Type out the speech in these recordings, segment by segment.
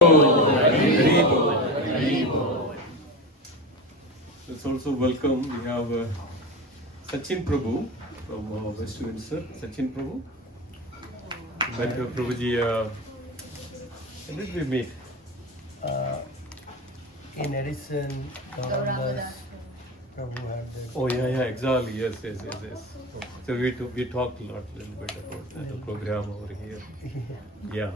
Let's also welcome, we have Sachin Prabhu from Westminster. Sachin Prabhu. But Prabhuji, when did we meet? In addition, Columbus, Prabhu had that. Oh yeah, exactly. Yes. So we talked a little bit about the program over here. Yeah.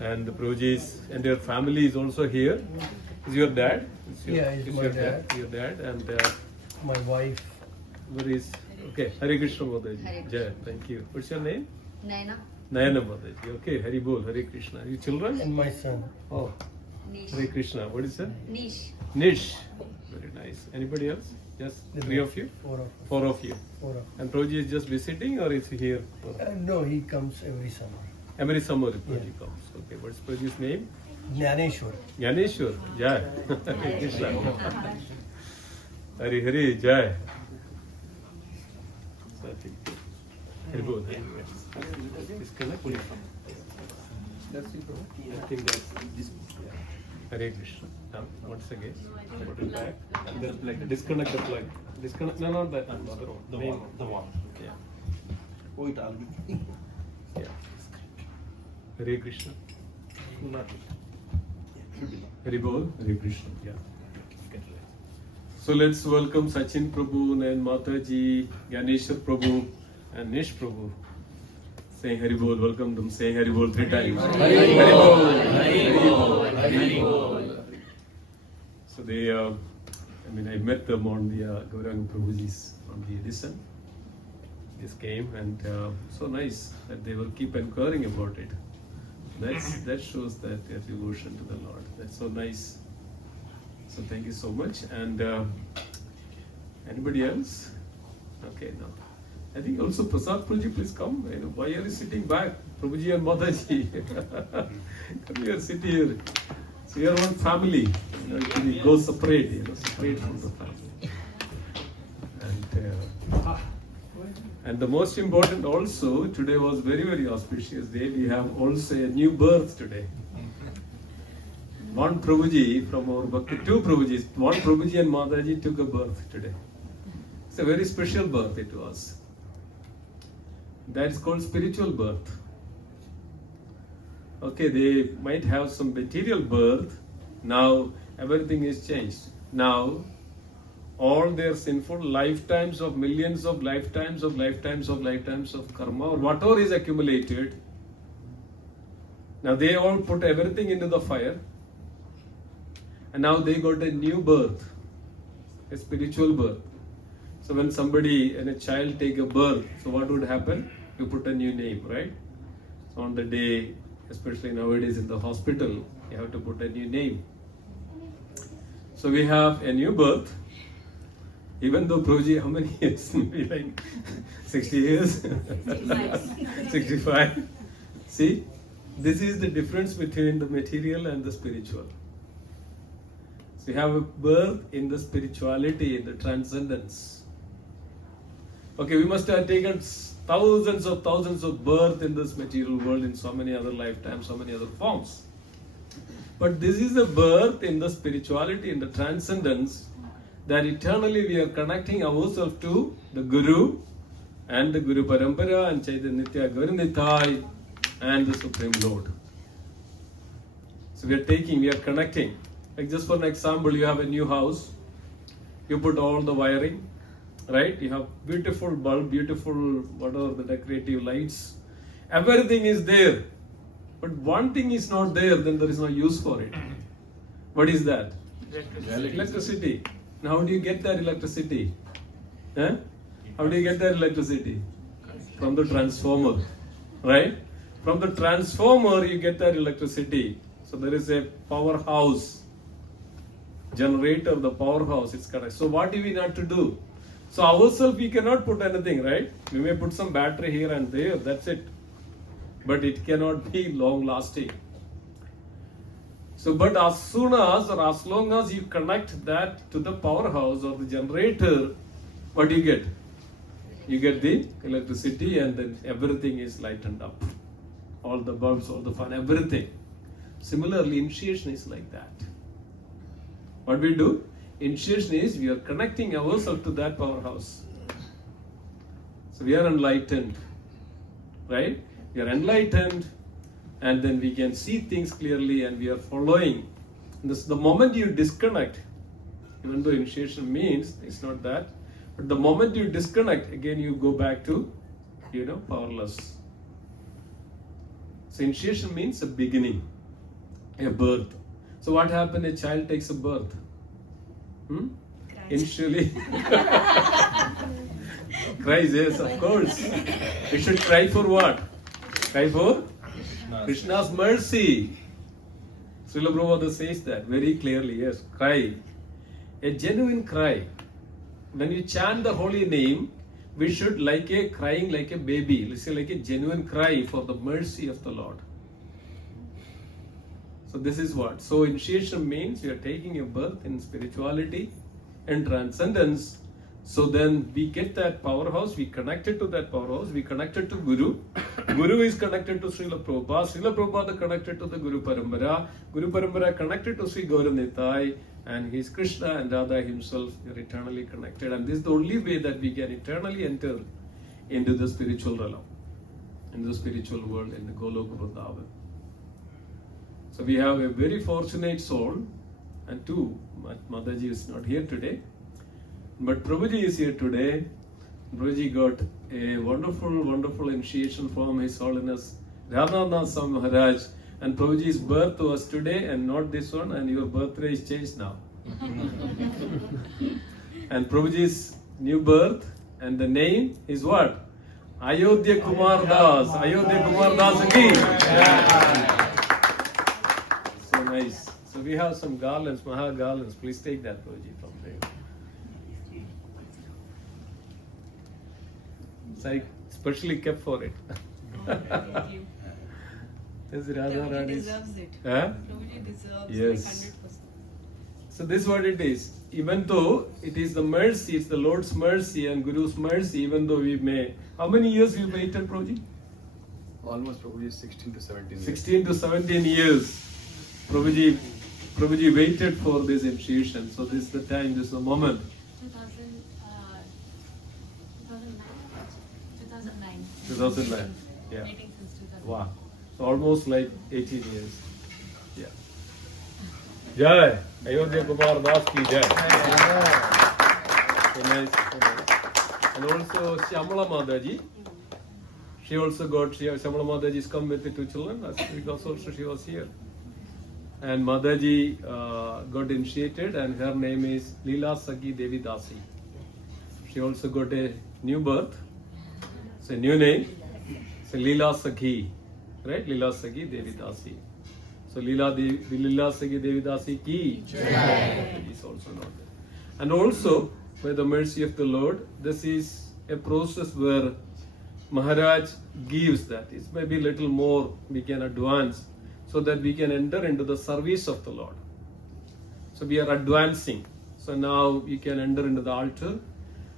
And the Prabhuji's and their family is also here. Is your dad? He's my dad. Your dad and My wife. where is? Okay, Hare Krishna Mataji. Hare Jai, thank you. What's your name? Naina. Nayana Mataji. Okay, Hari Bol, Hare Krishna. Your children? And my son. Oh, Nish. Hare Krishna. What is that? Nish. Nish. Very nice. Anybody else? Just three of you? Four of us. 4 of you. Four of us. And Prabhuji is just visiting or is he here? No, he comes every summer. Every summer Prabhuji comes. Okay, what's Prabhuji's name? Jnaneshwar. Yaneshwar. Jai. Hare Krishna. Hari Jai. Hari Bol. Disconnect. I think that's this. Hare Krishna. Now, once again, put it back. And then plug. Disconnect the plug. Disconnect. No, not that. The one. Yeah. Yeah. Hare Krishna. Hare Bol. Hare Krishna. Yeah. So let's welcome Sachin Prabhu and Mataji, Ganeshwar Prabhu and Nish Prabhu. Saying Hari Bol, welcome them. Saying Hari Bol 3 times. Hari Bol, Hari Bol, Hari Bol. So they, I met them on the Gauranga Prabhuji's on the Edison. This came and so nice that they will keep inquiring about it. That shows that their devotion to the Lord. That's so nice. So thank you so much. And anybody else? Okay, no. I think also Prasad Prabhuji, please come. Why are you sitting back? Prabhuji and Mataji. Come here, sit here. So you are one family. We go separate, separate from the family. And the most important also, today was very, very auspicious day. We have also a new birth today. One Prabhuji from our Bhakti, 2 Prabhujis, one Prabhuji and Mataji took a birth today. It's a very special birthday to us. That is called spiritual birth. Okay, they might have some material birth. Now everything is changed. Now all their sinful lifetimes of millions of lifetimes of karma or whatever is accumulated, now they all put everything into the fire and now they got a new birth, a spiritual birth. So when somebody and a child take a birth, so what would happen? You put a new name, right? So on the day, especially nowadays in the hospital, you have to put a new name. So we have a new birth. Even though Prabhuji, how many years? Maybe like 60 years? 65. See, this is the difference between the material and the spiritual. So you have a birth in the spirituality, in the transcendence. Okay, we must have taken thousands of birth in this material world in so many other lifetimes, so many other forms. But this is a birth in the spirituality, in the transcendence, that eternally we are connecting ourselves to the Guru and the Guru Parampara and Chaitanya Nitya Gauranitai and the Supreme Lord. So we are connecting. Like just for an example, you have a new house, you put all the wiring, right? You have beautiful bulb, beautiful whatever the decorative lights, everything is there. But one thing is not there, then there is no use for it. What is that? Electricity. Now how do you get that electricity? How do you get that electricity? From the transformer, right? From the transformer you get that electricity. So there is a powerhouse, generator, the powerhouse is correct. So what do we need to do? So ourselves we cannot put anything, right? We may put some battery here and there, that's it. But it cannot be long lasting. So but as soon as or as long as you connect that to the powerhouse or the generator, what do you get? You get the electricity and then everything is lightened up. All the bulbs, all the fan, everything. Similarly, initiation is like that. What we do? Initiation is we are connecting ourselves to that powerhouse. So we are enlightened, right? We are enlightened, and then we can see things clearly, and we are following. This, the moment you disconnect, even though initiation means it's not that, but the moment you disconnect, again you go back to, powerless. So initiation means a beginning, a birth. So what happens? A child takes a birth. Initially, cries, yes, of course. We should cry for what? Cry for Krishna's mercy. Srila Prabhupada says that very clearly, yes, cry. A genuine cry. When you chant the holy name, we should crying like a baby. Let's say like a genuine cry for the mercy of the Lord. So this is what? So initiation means you are taking a birth in spirituality and transcendence. So then we get that powerhouse, we connected to that powerhouse, we connected to Guru. Guru is connected to Srila Prabhupada. Srila Prabhupada connected to the Guru Parampara. Guru Parampara connected to Sri Gauranitai. And he is Krishna and Radha himself are eternally connected. And this is the only way that we can eternally enter into the spiritual realm, in the spiritual world, in the Goloka Vrindavan. So we have a very fortunate soul, and two, Mataji is not here today, but Prabhuji is here today. Prabhuji got a wonderful, wonderful initiation from His Holiness Radhanath Swami Maharaj, and Prabhuji's birth was today and not this one, and your birthday is changed now. And Prabhuji's new birth and the name is what? Ayodhya Kumar Das. Ayodhya Kumar Das again. So nice. So we have some garlands, Maha garlands. Please take that, Prabhuji, from there. It's like specially kept for it. Thank you. This Radha Prabhuji Rani. deserves it. Huh? Prabhuji deserves Yes. like 100%. So this is what it is. Even though it is the mercy, it's the Lord's mercy and Guru's mercy, even though we may... How many years we waited, Prabhuji? Almost probably 16 to 17 years. 16 to 17 years. Prabhuji waited for this initiation. So this is the time, this is the moment. 2009. Yeah. Waiting since 2009. Wow. So almost like 18 years. Yeah. Jai. Ayodhya Kumar Das ki jai. So nice, so nice. And also Shyamala Mataji. She also got, Shyamala Mataji is come with the two children. Because also she was here. And Mataji got initiated, and her name is Leela Sakhi Devi Dasi. She also got a new birth. It's a new name. It's a Leela Sakhi. Right? Leela Sakhi Devi Dasi. So Leela Sakhi Devi Dasi ki jai is also not there. And also, by the mercy of the Lord, this is a process where Maharaj gives that. It may be a little more we can advance, so that we can enter into the service of the Lord. So we are advancing. So now we can enter into the altar.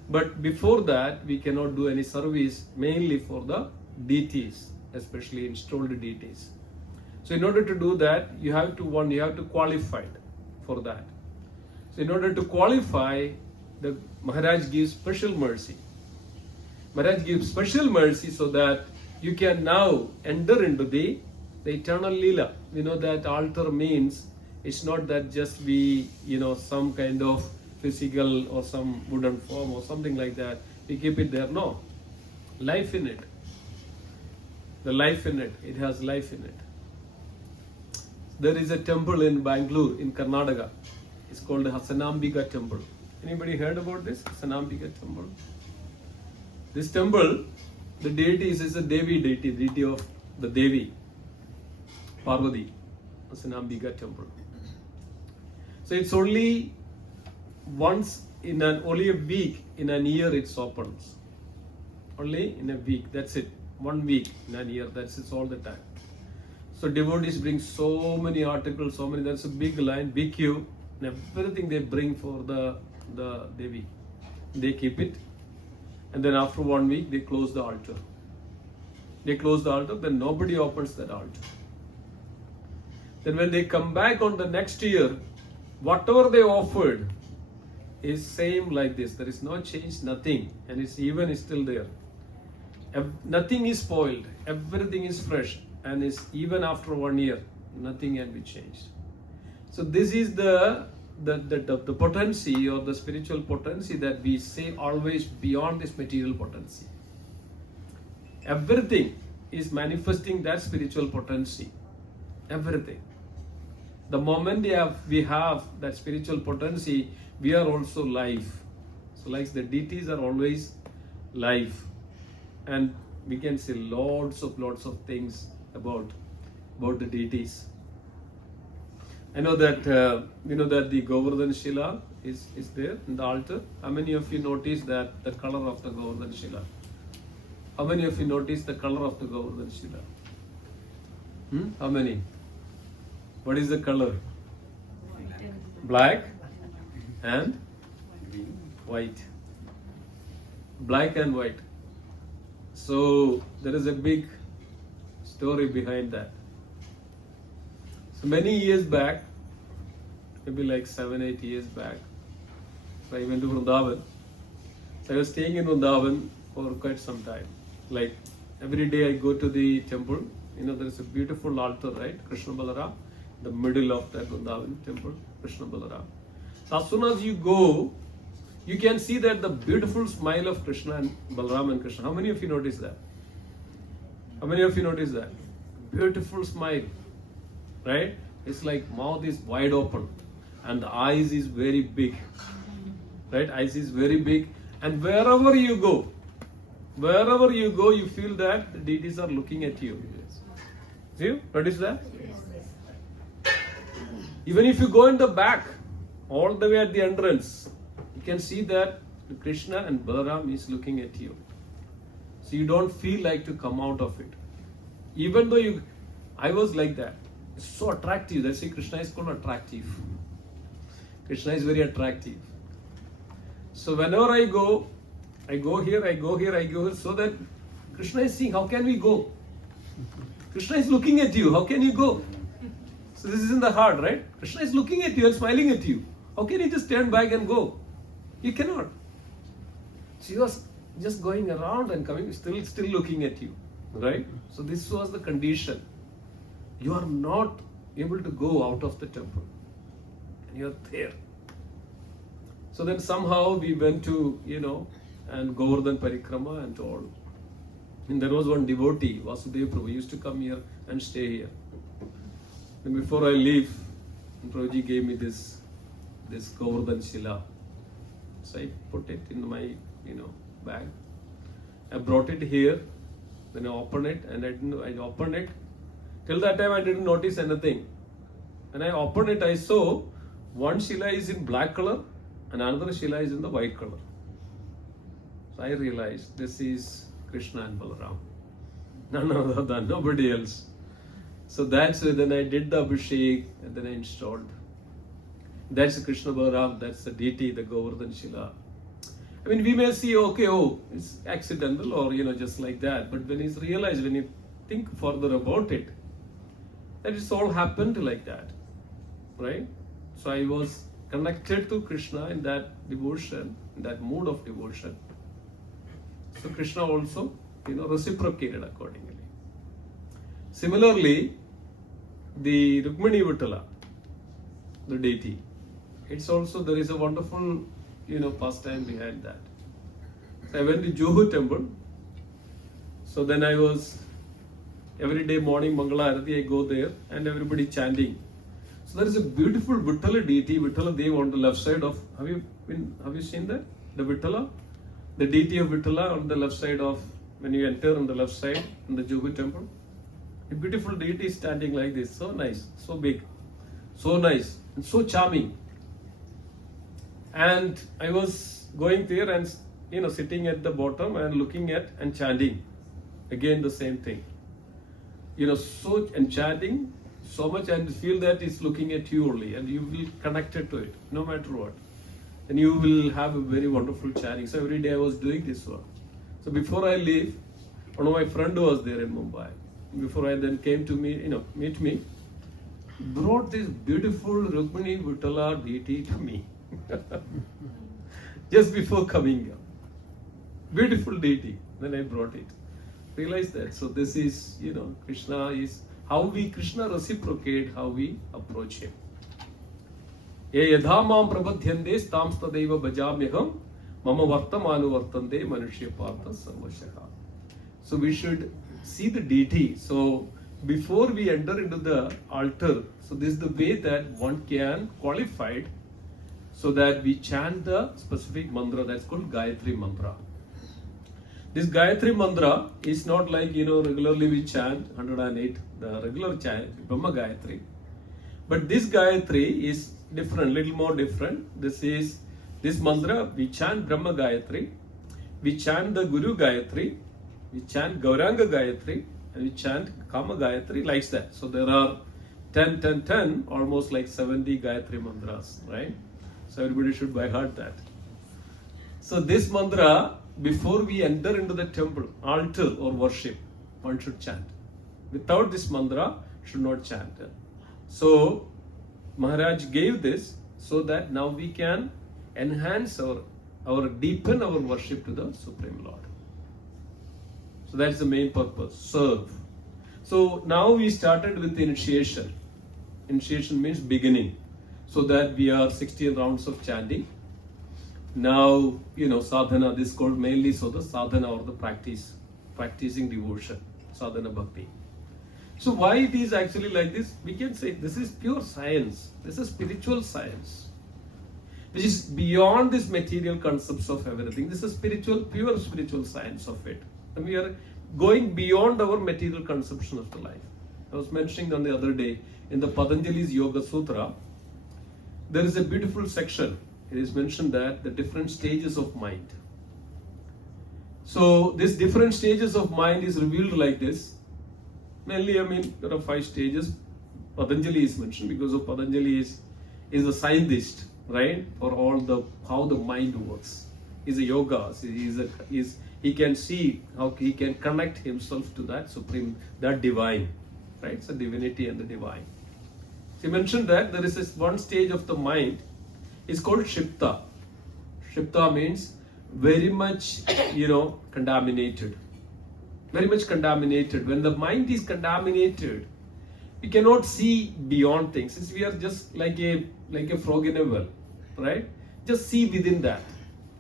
But before that, we cannot do any service, mainly for the deities, especially installed deities. So in order to do that, you have to qualify for that. So in order to qualify, the Maharaj gives special mercy. Maharaj gives special mercy so that you can now enter into the eternal Leela. We know that altar means it's not that just we, some kind of physical or some wooden form or something like that. We keep it there. No. Life in it. The life in it. It has life in it. There is a temple in Bangalore, in Karnataka. It's called the Hasanambika temple. Anybody heard about this? Hasanambika temple. This temple, the deity is a Devi deity, deity of the Devi, Parvati, Hasanambika temple. So it's only once only a week in a year it opens. Only in a week, that's it. 1 week in a year, that's it all the time. So devotees bring so many articles, there's a big line, big queue, and everything they bring for the Devi. They keep it, and then after 1 week they close the altar. They close the altar, then nobody opens that altar. Then when they come back on the next year, whatever they offered is same like this. There is no change, nothing, and it's even still there. Nothing is spoiled, everything is fresh, and is even after 1 year, nothing can be changed. So this is the potency or the spiritual potency that we say always beyond this material potency. Everything is manifesting that spiritual potency. Everything. The moment we have that spiritual potency, we are also live. So like the deities are always live. And we can say lots of things about the deities. I know that the Govardhan Shila is there in the altar. How many of you noticed that the color of the Govardhan Shila? How many of you noticed the color of the Govardhan Shila? How many? What is the color? Black and white. Black and white. So there is a big story behind that. So many years back, maybe like 7-8 years back, so I went to Vrindavan. So I was staying in Vrindavan for quite some time. Like every day I go to the temple. There is a beautiful altar, right? Krishna Balaram, the middle of that Vrindavan temple, Krishna Balaram. So as soon as you go, you can see that the beautiful smile of Krishna and Balaram and Krishna. How many of you notice that? How many of you notice that? Beautiful smile, right? It's like mouth is wide open and the eyes is very big, right? Eyes is very big, and wherever you go, you feel that the deities are looking at you. See you? Notice that? Even if you go in the back, all the way at the entrance, you can see that Krishna and Balaram is looking at you. So you don't feel like to come out of it. Even though I was like that. It's so attractive. That's why Krishna is called attractive. Krishna is very attractive. So whenever I go here, so that Krishna is seeing, how can we go? Krishna is looking at you, how can you go? So this is in the heart, right? Krishna is looking at you and smiling at you. How can you just turn back and go? You cannot. She was just going around and coming, still looking at you, right? So this was the condition. You are not able to go out of the temple. And you are there. So then somehow we went to, and Govardhan Parikrama and all. And there was one devotee, Vasudeva Prabhu, used to come here and stay here. And before I leave, Prabhuji gave me this Govardhan Shila. So I put it in my, bag. I brought it here, then I opened it, and I opened it. Till that time I didn't notice anything. When I opened it, I saw one Shila is in black color and another Shila is in the white color. So I realized this is Krishna and Balaram. None other than nobody else. So that's why then I did the Abhishek and then I installed. That's Krishna Balaram, that's the deity, the Govardhan Shila. I mean, we may see, it's accidental or, just like that. But when it's realized, when you think further about it, that it's all happened like that, right? So I was connected to Krishna in that devotion, in that mood of devotion. So Krishna also, reciprocated accordingly. Similarly, the Rukmini Vittala, the deity, it's also, there is a wonderful, pastime behind that. So I went to Juhu temple. So then I was, every day morning Mangala Arati, I go there and everybody chanting. So there is a beautiful Vittala deity, Vittala Dev on the left side of, have you seen that? The Vittala? The deity of Vittala on the left side of, when you enter on the left side in the Juhu temple. A beautiful deity is standing like this, so nice, so big, so nice, and so charming. And I was going there and, sitting at the bottom and looking at and chanting. Again, the same thing. And chanting so much and feel that it's looking at you only and you will connect it to it, no matter what. And you will have a very wonderful chanting. So every day I was doing this one. So before I leave, one of my friend was there in Mumbai. Before I then came to meet me, brought this beautiful Rukmini Vittala deity to me just before coming here. Beautiful deity. Then I brought it. Realize that. So this is, Krishna is how Krishna reciprocate, how we approach him. Ye yadhamam prabadhyande stams tadeva bhajamyaham mama vartamanu vartante manushya partha sarvashaha. So we should see the deity. So before we enter into the altar, so this is the way that one can qualify it, so that we chant the specific mantra that's called Gayatri mantra. This Gayatri mantra is not like, regularly we chant 108, the regular chant, Brahma Gayatri. But this Gayatri is different, little more different. This mantra, we chant Brahma Gayatri, we chant the Guru Gayatri, we chant Gauranga Gayatri, and we chant Kama Gayatri, like that. So there are 10, 10, 10, almost like 70 Gayatri mantras, right? So everybody should by heart that. So this mantra, before we enter into the temple, altar or worship, one should chant. Without this mantra, should not chant. So Maharaj gave this so that now we can enhance our deepen our worship to the Supreme Lord. So that's the main purpose, serve. So now we started with the initiation. Initiation means beginning. So that we are 16 rounds of chanting. Now, sadhana, this is called mainly so the sadhana or the practicing devotion, sadhana bhakti. So why it is actually like this? We can say this is pure science. This is spiritual science, which is beyond this material concepts of everything. This is pure spiritual science of it. And we are going beyond our material conception of the life. I was mentioning on the other day in the Patanjali's Yoga Sutra, there is a beautiful section. It is mentioned that the different stages of mind. So these different stages of mind is revealed like this. Mainly, there are 5 stages. Patanjali is mentioned because of Patanjali is a scientist, right? For all how the mind works. He's a yoga. He can see how he can connect himself to that supreme, that divine, right? So divinity and the divine. So he mentioned that there is this one stage of the mind. It's called Kshipta. Kshipta means very much, contaminated. Very much contaminated. When the mind is contaminated, we cannot see beyond things. We are just like a frog in a well, right? Just see within that,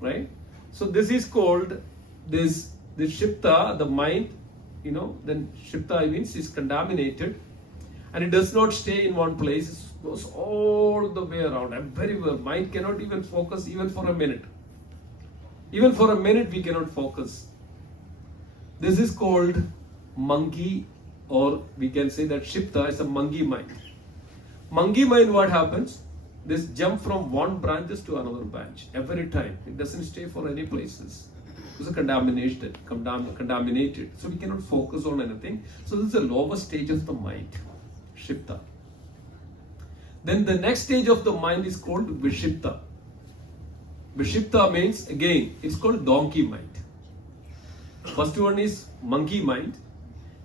right? So this is called this Kshipta, the mind, then Kshipta means is contaminated, and it does not stay in one place. It goes all the way around and very well. Mind cannot even focus even for a minute. Even for a minute we cannot focus. This is called monkey, or we can say that Kshipta is a monkey mind. Monkey mind, what happens? This jump from one branches to another branch every time. It doesn't stay for any places. It's contaminated. So we cannot focus on anything. So this is the lowest stage of the mind, Kshipta. Then the next stage of the mind is called Vikshipta. Vikshipta means, again, it's called donkey mind. First one is monkey mind.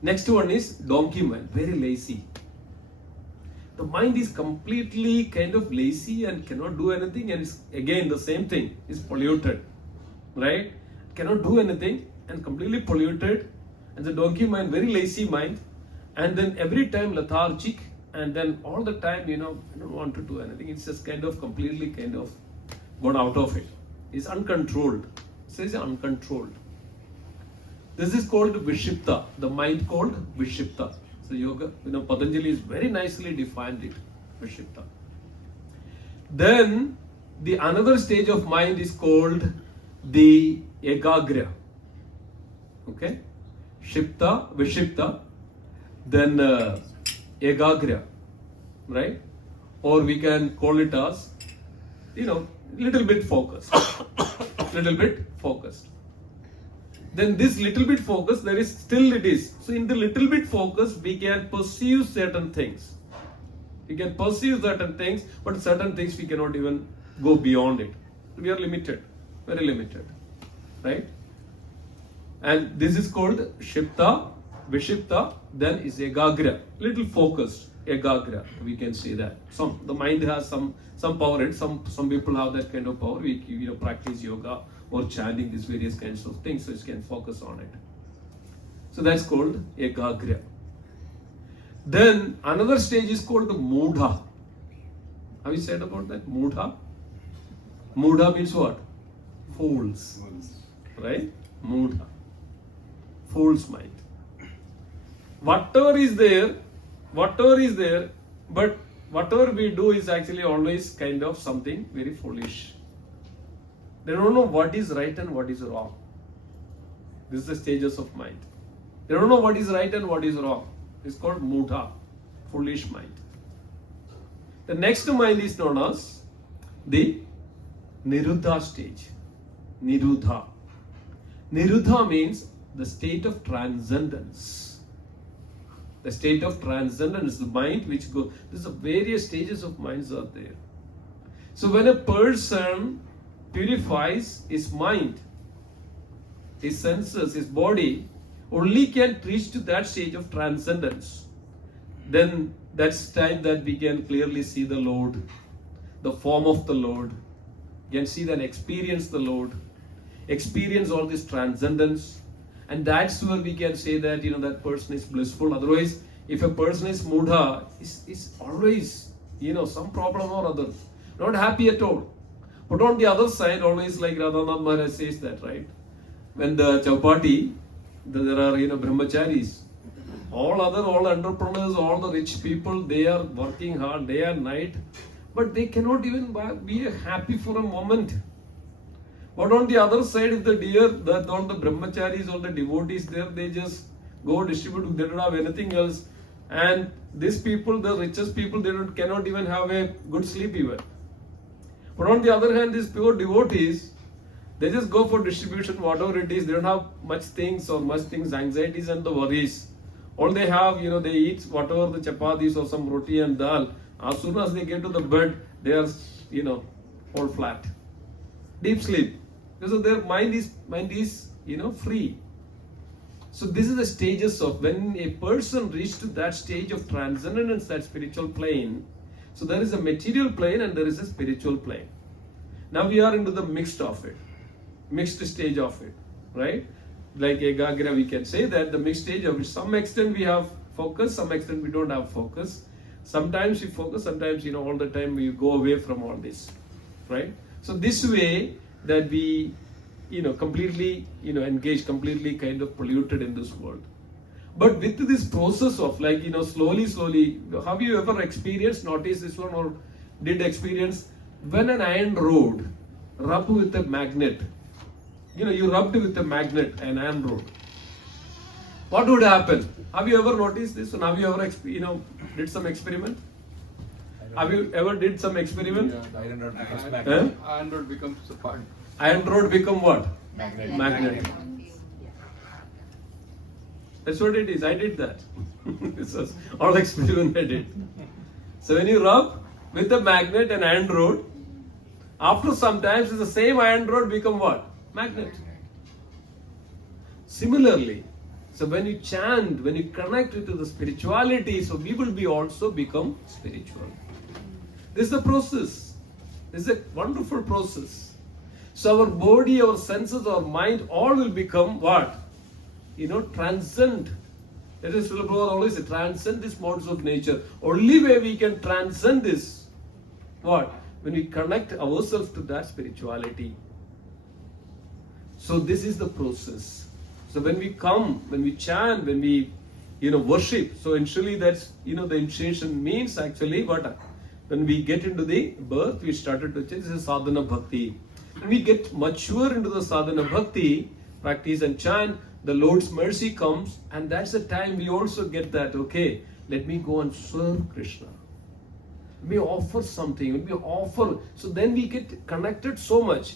Next one is donkey mind, very lazy. The mind is completely kind of lazy and cannot do anything, and it's again the same thing, is polluted, right? Cannot do anything and completely polluted. And the donkey mind, very lazy mind, and then every time lethargic, and then all the time, I don't want to do anything. It's just completely gone out of it. It's uncontrolled. It says uncontrolled. This is called Vikshipta, the mind called Vikshipta. So yoga, Patanjali is very nicely defined it, Vikshipta. Then the another stage of mind is called the Ekagra. Okay? Kshipta, Vikshipta, then Ekagra, right? Or we can call it as, little bit focused. Little bit focused. Then this little bit focus, there is still it is. So in the little bit focus, we can perceive certain things. We can perceive certain things, but certain things we cannot even go beyond it. We are limited, very limited, right? And this is called Kshipta, Vikshipta, then is Ekagra, little focused. Ekagra. We can say that. The mind has some power. And some people have that kind of power. We practice yoga or chanting, these various kinds of things, so you can focus on it. So that's called Ekagra. Then another stage is called the Mudha. Have you said about that? Mudha? Mudha means what? Fools. Right? Mudha. Fool's mind. Whatever is there, but whatever we do is actually always kind of something very foolish. They don't know what is right and what is wrong. This is the stages of mind. They don't know what is right and what is wrong. It's called Mudha, foolish mind. The next mind is known as the Niruddha stage. Niruddha. Niruddha means the state of transcendence. The state of transcendence, the mind which goes. There's various stages of minds are there. So when a person purifies his mind, his senses, his body, only can reach to that stage of transcendence. Then that's time that we can clearly see the Lord, the form of the Lord. You can see and experience the Lord, experience all this transcendence, and that's where we can say that that person is blissful. Otherwise, if a person is Mudha, is always some problem or other, not happy at all. But on the other side, always like Radhanath Maharaj says that, right? When the Chapati, there are brahmacharis, all entrepreneurs, all the rich people, they are working hard day and night, but they cannot even be happy for a moment. But on the other side, if all the brahmacharis, all the devotees there, they just go distribute, they don't have anything else. And these people, the richest people, cannot even have a good sleep even. But on the other hand, these pure devotees, they just go for distribution, whatever it is. They don't have much things, anxieties and the worries. All they have, they eat whatever the chapatis or some roti and dal. As soon as they get to the bed, they are, all flat. Deep sleep. Because their mind is, free. So this is the stages of when a person reaches to that stage of transcendence, that spiritual plane. So there is a material plane and there is a spiritual plane. Now we are into the mixed stage of it, right? Like Ekagra, we can say that the mixed stage of it, some extent we have focus, some extent we don't have focus. Sometimes we focus, sometimes all the time we go away from all this, right? So this way that we completely engaged, completely kind of polluted in this world. But with this process of slowly, have you ever noticed this one or did experience when an iron rod rubbed with a magnet? You rubbed with a magnet, an iron rod. What would happen? Have you ever noticed this? And have you ever did some experiment? Have you ever did some experiment? Yeah, the iron rod becomes Huh? magnet. Iron rod becomes a part. Iron rod become what? Magnet. That's what it is. I did that. This was all experiment I did. So when you rub with the magnet and iron rod, after some time, the same iron rod become what? Magnet. Similarly, so when you chant, when you connect to the spirituality, so we will also become spiritual. This is the process. This is a wonderful process. So our body, our senses, our mind, all will become what? Transcend. That is, Srila Prabhupada always say, transcend these modes of nature. Only way we can transcend this, what? When we connect ourselves to that spirituality. So this is the process. So when we come, when we chant, when we, worship, so initially that's, the initiation means actually what? When we get into the birth, we started to change. This is sadhana bhakti. When we get mature into the sadhana bhakti, practice and chant, the Lord's mercy comes, and that's the time we also get that, okay, let me go and serve Krishna. Let me offer something, let me offer. So then we get connected so much.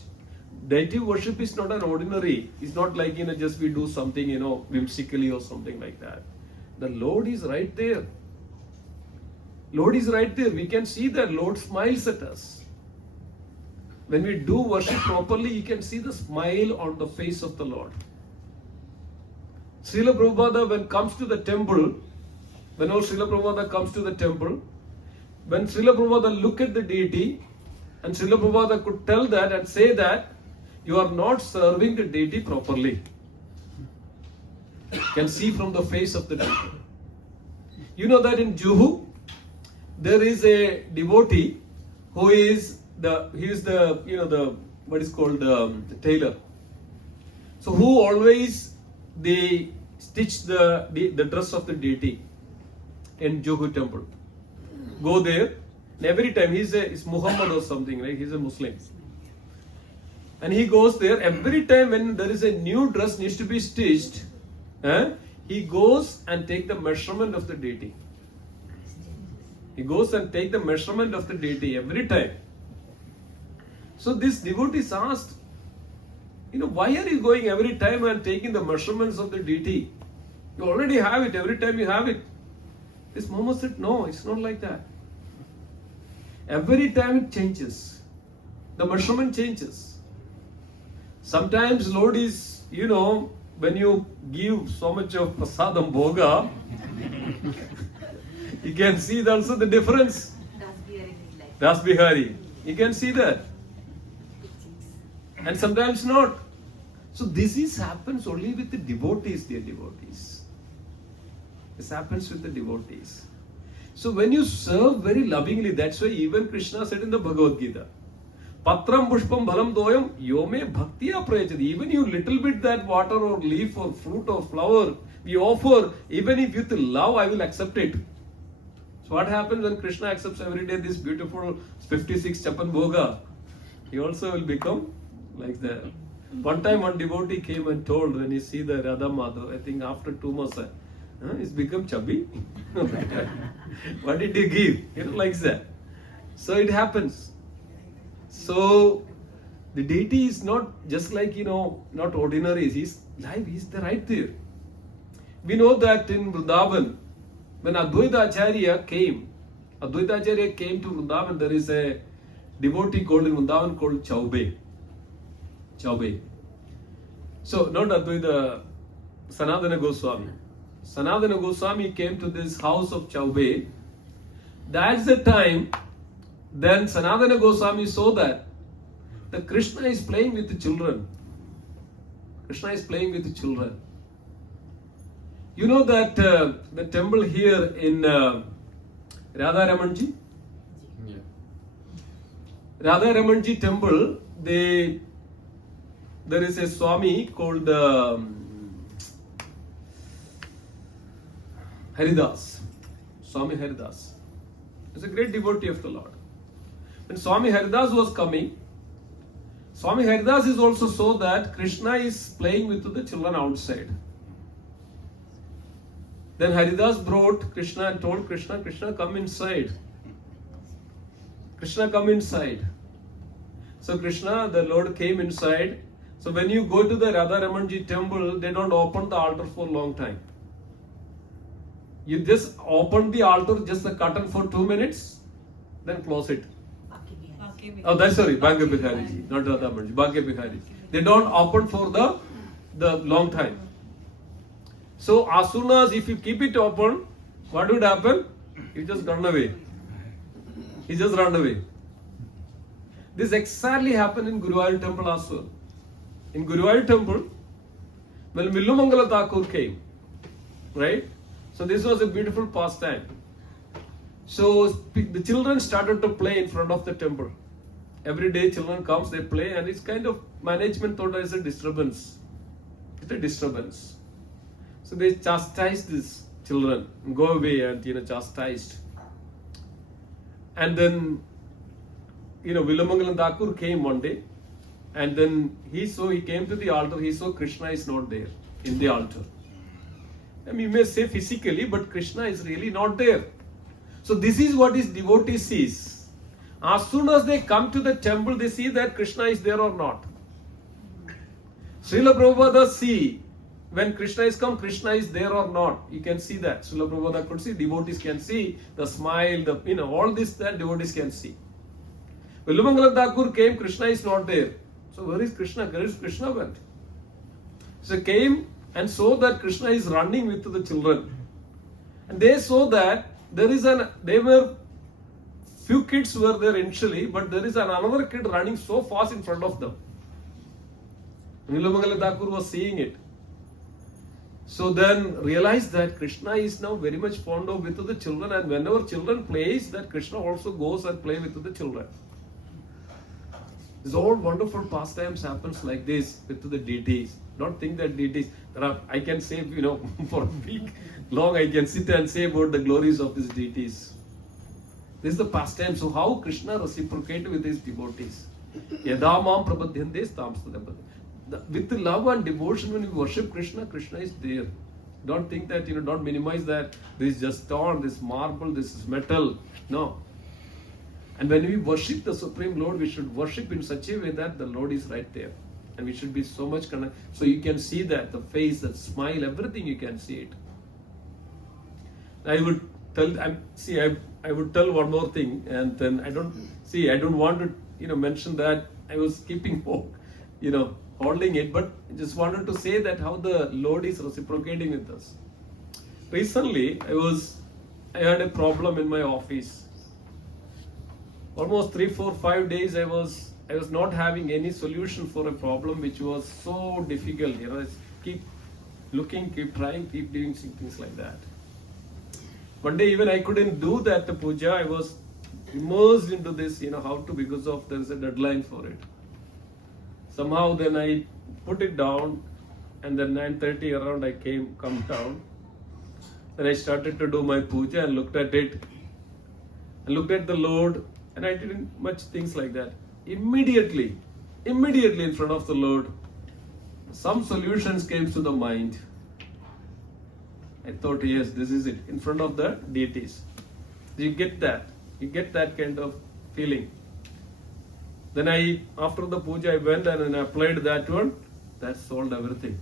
Deity worship is not an ordinary. It's not like, just we do something, whimsically or something like that. The Lord is right there. Lord is right there. We can see that Lord smiles at us. When we do worship properly, you can see the smile on the face of the Lord. Srila Prabhupada, when comes to the temple, whenever Srila Prabhupada comes to the temple, when Srila Prabhupada look at the deity, and Srila Prabhupada could tell that and say that you are not serving the deity properly. You can see from the face of the deity. You know that in Juhu, there is a devotee who is the what is called the tailor. So who always they stitch the dress of the deity in Juhu temple. Go there, and every time he's Muhammad or something, right? He's a Muslim. And he goes there every time when there is a new dress needs to be stitched, he goes and take the measurement of the deity. He goes and take the measurement of the deity every time. So this devotee is asked, why are you going every time and taking the measurements of the deity? You already have it, every time you have it. This Muhammad said, no, it's not like that. Every time it changes. The measurement changes. Sometimes Lord is, when you give so much of prasadam bhoga, you can see also the difference. Das Bihari. You can see that. And sometimes not. So this happens only with the devotees, dear devotees. This happens with the devotees. So when you serve very lovingly, that's why even Krishna said in the Bhagavad Gita, Patram pushpam bhalam doyam yome bhaktiya prayachati. Even you little bit that water or leaf or fruit or flower we offer, even if with love I will accept it. So what happens when Krishna accepts every day this beautiful 56 chapan bhoga? He also will become like that. One time one devotee came and told, when he see the Radha Madhav, I think after 2 months, he's become chubby. What did you give? Like that. So it happens. So the deity is not just like, not ordinary. He's live, he's right there. We know that in Vrindavan, when Advaita Acharya came to Vrindavan, there is a devotee called in Vrindavan called Chaube. So, not Advaita, Sanatana Goswami. Sanatana Goswami came to this house of Chaube. That's the time, then Sanatana Goswami saw that the Krishna is playing with the children. Krishna is playing with the children. You know that the temple here in Radha Ramanji? Yeah. Radha Ramanji temple, there is a Swami called Haridas. Swami Haridas. He's a great devotee of the Lord. When Swami Haridas was coming, Swami Haridas is also saw that Krishna is playing with the children outside. Then Haridas brought Krishna and told Krishna, come inside. Krishna, come inside. So Krishna, the Lord came inside. So when you go to the Radha Ramanji temple, they don't open the altar for a long time. You just open the altar, just the curtain for 2 minutes, then close it. Oh, that's sorry, Bhagya Bihari, not Radha Ramanji, Bhagya Bihari. They don't open for the long time. So as soon as if you keep it open, what would happen? You just run away. He just run away. This exactly happened in Guruvayur temple as well. In Guruvayur temple, when Villumangala Thakur came, right? So this was a beautiful pastime. So the children started to play in front of the temple. Every day children comes, they play, and it's kind of management thought as a disturbance. It's a disturbance. So they chastised these children, go away and chastised. And then Villamangalam Thakur came one day, and then he came to the altar, he saw Krishna is not there in the altar. You may say physically, but Krishna is really not there. So this is what his devotee sees. As soon as they come to the temple, they see that Krishna is there or not. Srila Prabhupada see, when Krishna is come, Krishna is there or not. You can see that. Srila Prabhupada could see, devotees can see, the smile, all this that devotees can see. Villamangalam Thakur came, Krishna is not there. So where is Krishna? Where is Krishna went? So came and saw that Krishna is running with the children. And they saw that few kids were there initially, but there is another kid running so fast in front of them. Nilumangal Thakur was seeing it. So then realized that Krishna is now very much fond of with the children, and whenever children plays, that Krishna also goes and play with the children. These all wonderful pastimes happens like this with the deities. Don't think that deities, I can say, for a week long I can sit and say about the glories of these deities. This is the pastime. So how Krishna reciprocated with his devotees. Yadamam prabhadyantes tam sudabhad. With love and devotion, when we worship Krishna, Krishna is there. Don't think that, don't minimize that. This is just stone, this is marble, this is metal. No. And when we worship the Supreme Lord, we should worship in such a way that the Lord is right there. And we should be so much connected. So you can see that, the face, that smile, everything you can see it. I would tell one more thing, and then I don't want to, mention that I was keeping holding it, but I just wanted to say that how the Lord is reciprocating with us. Recently, I had a problem in my office. Almost 3, 4, 5 days I was not having any solution for a problem which was so difficult. I keep looking, keep trying, keep doing things like that. One day even I couldn't do that puja. I was immersed into this, because of there is a deadline for it. Somehow then I put it down, and then 9:30 around I come down. Then I started to do my puja and looked at it. I looked at the Lord, and I didn't much things like that. Immediately in front of the Lord, some solutions came to the mind. I thought, yes, this is it, in front of the deities. You get that kind of feeling. Then after the puja, I went and I applied that one. That solved everything.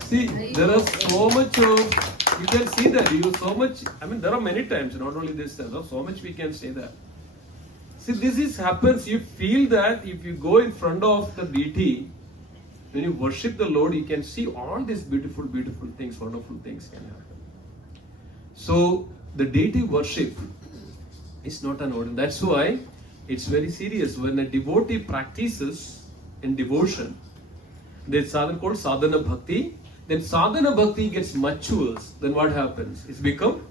See, there are so much you can see that, there are many times, not only this time, so much we can say that. See, this happens, you feel that if you go in front of the deity, when you worship the Lord, you can see all these beautiful, beautiful things, wonderful things can happen. So, the deity worship is not an ordinary. That's why it's very serious. When a devotee practices in devotion, there's sadhana called sadhana bhakti. Then sadhana bhakti gets matures. Then what happens? It's become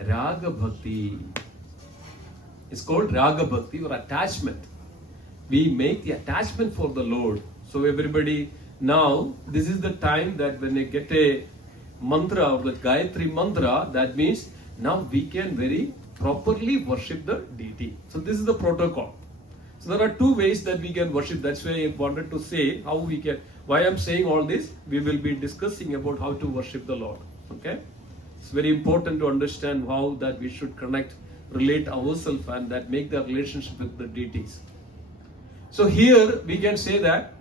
raga bhakti. It's called raga bhakti, or attachment. We make the attachment for the Lord. So everybody, now this is the time that when they get a mantra or the Gayatri mantra, that means now we can very properly worship the deity. So this is the protocol. So there are two ways that we can worship. That's why I wanted to say how we can. Why I'm saying all this, we will be discussing about how to worship the Lord. Okay? It's very important to understand how that we should connect, relate ourselves, and that make the relationship with the deities. So here we can say that.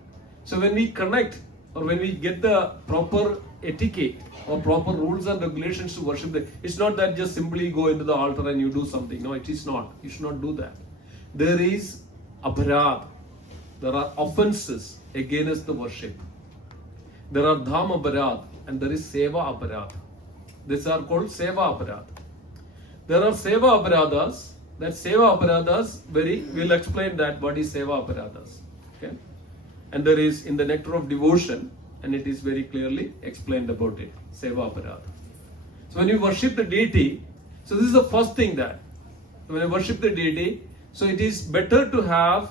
So when we connect, or when we get the proper etiquette or proper rules and regulations to worship, it's not that just simply go into the altar and you do something. No, it is not. You should not do that. There is aparadh. There are offenses against the worship. There are dham aparadh and there is seva aparadh. These are called seva aparadh. There are seva aparadhas. That seva aparadhas, we'll explain that what is seva aparadhas. Okay? And there is in the Nectar of Devotion, and it is very clearly explained about it, seva aparadha. So when you worship the deity, so this is the first thing that when you worship the deity, so it is better to have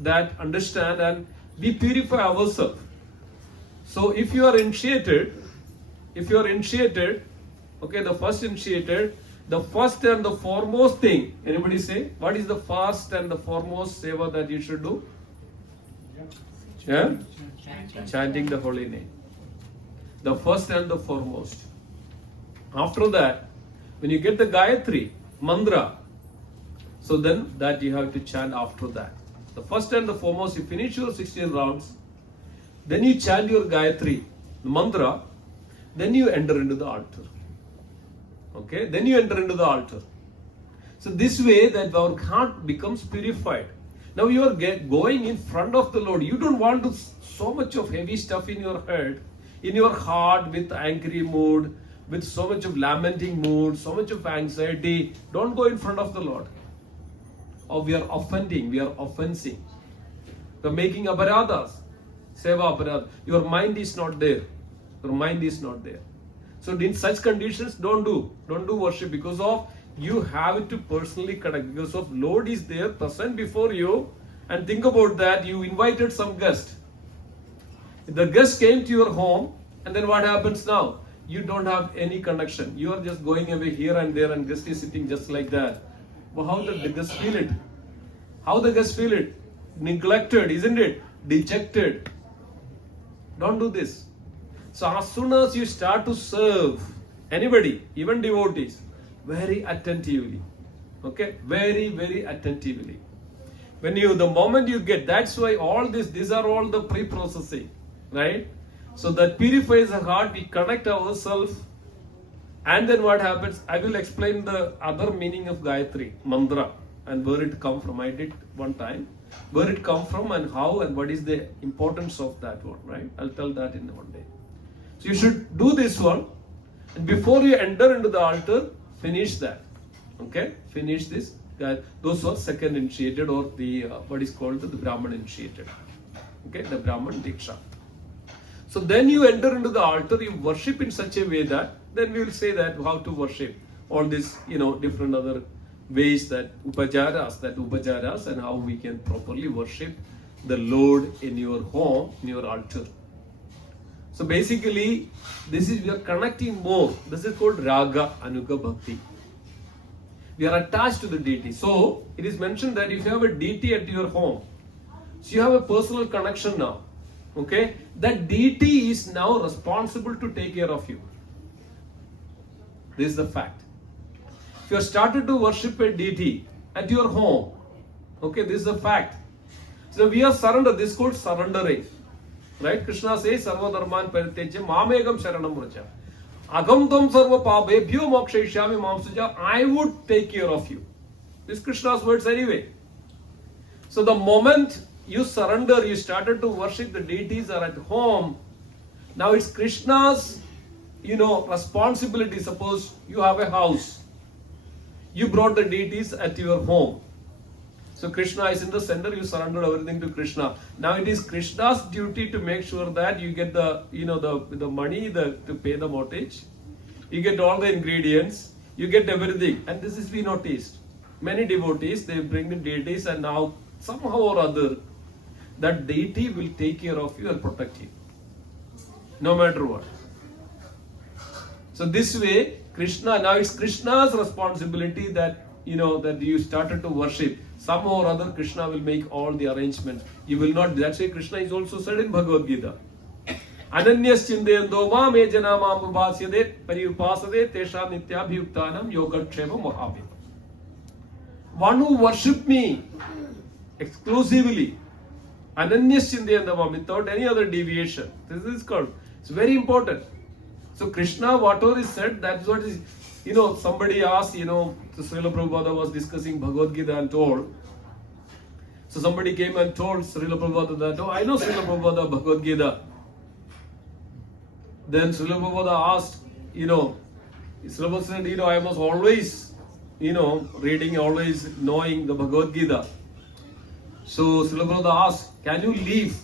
that understand and we purify ourselves. So if you are initiated, okay, the first initiated, the first and the foremost thing, anybody say, what is the first and the foremost seva that you should do? Yeah? Chanting the holy name. The first and the foremost. After that, when you get the Gayatri mantra, so then that you have to chant after that. The first and the foremost, you finish your 16 rounds, then you chant your Gayatri mantra, then you enter into the altar. Okay? Then you enter into the altar. So this way that our heart becomes purified. Now you are going in front of the Lord. You don't want to so much of heavy stuff in your head, in your heart with angry mood, with so much of lamenting mood, so much of anxiety, don't go in front of the Lord. Or we are offending, we are offensing. We are making aparadhas. Seva aparadha. Your mind is not there. Your mind is not there. So in such conditions, don't do worship, because of you have to personally connect, because of Lord is there present before you. And think about that, you invited some guest. The guest came to your home, and then what happens now? You don't have any connection. You are just going away here and there, and guest is sitting just like that. Well, how the guest feel it? How the guest feel it? Neglected, isn't it? Dejected. Don't do this. So as soon as you start to serve anybody, even devotees, very attentively, okay, very, very attentively. The moment you get, that's why all these are all the pre-processing, right? So that purifies the heart, we connect ourselves, and then what happens? I will explain the other meaning of Gayatri, mantra, and where it come from. I did one time. Where it come from and how and what is the importance of that one, right? I'll tell that in one day. So you should do this one, and before you enter into the altar, finish that. Okay? Finish this. Those who are second initiated, or the what is called the Brahman initiated. Okay? The Brahman Diksha. So then you enter into the altar, you worship in such a way that, then we will say that how to worship. All these, different other ways, that upacharas, and how we can properly worship the Lord in your home, in your altar. So basically, we are connecting more. This is called Raga Anuga Bhakti. We are attached to the deity. So it is mentioned that if you have a deity at your home, so you have a personal connection now. Okay? That deity is now responsible to take care of you. This is the fact. If you have started to worship a deity at your home, okay, this is the fact. So we are surrendered. This is called surrendering. Right? Krishna says, Sarva Dharman Paritejya Mamegam Sharanam Vraja. Agam Tam Sarva Pabebhyo Mokshayishyami Mamsuja. I would take care of you. This is Krishna's words anyway. So the moment you surrender, you started to worship the deities are at home. Now it's Krishna's, responsibility. Suppose you have a house. You brought the deities at your home. So Krishna is in the center, you surrender everything to Krishna. Now it is Krishna's duty to make sure that you get the money to pay the mortgage. You get all the ingredients. You get everything. And this is we noticed. Many devotees, they bring the deities, and now somehow or other, that deity will take care of you and protect you. No matter what. So this way, now it's Krishna's responsibility that you started to worship. Somehow or other, Krishna will make all the arrangements. You will not. That's why Krishna is also said in Bhagavad Gita. Ananyas chindayando mam ejana mam upasyade pariyupasade tesha nityabhyuktanam yogatshema mahavya. One who worship me exclusively, ananyas chindayando mam, without any other deviation. This is called. It's very important. So Krishna, whatever is said, that's what is. Somebody asked, Srila Prabhupada was discussing Bhagavad Gita and told. So somebody came and told Srila Prabhupada that, I know Srila Prabhupada Bhagavad Gita. Then Srila Prabhupada asked, Srila Prabhupada said, I was always, reading, always knowing the Bhagavad Gita. So Srila Prabhupada asked, can you leave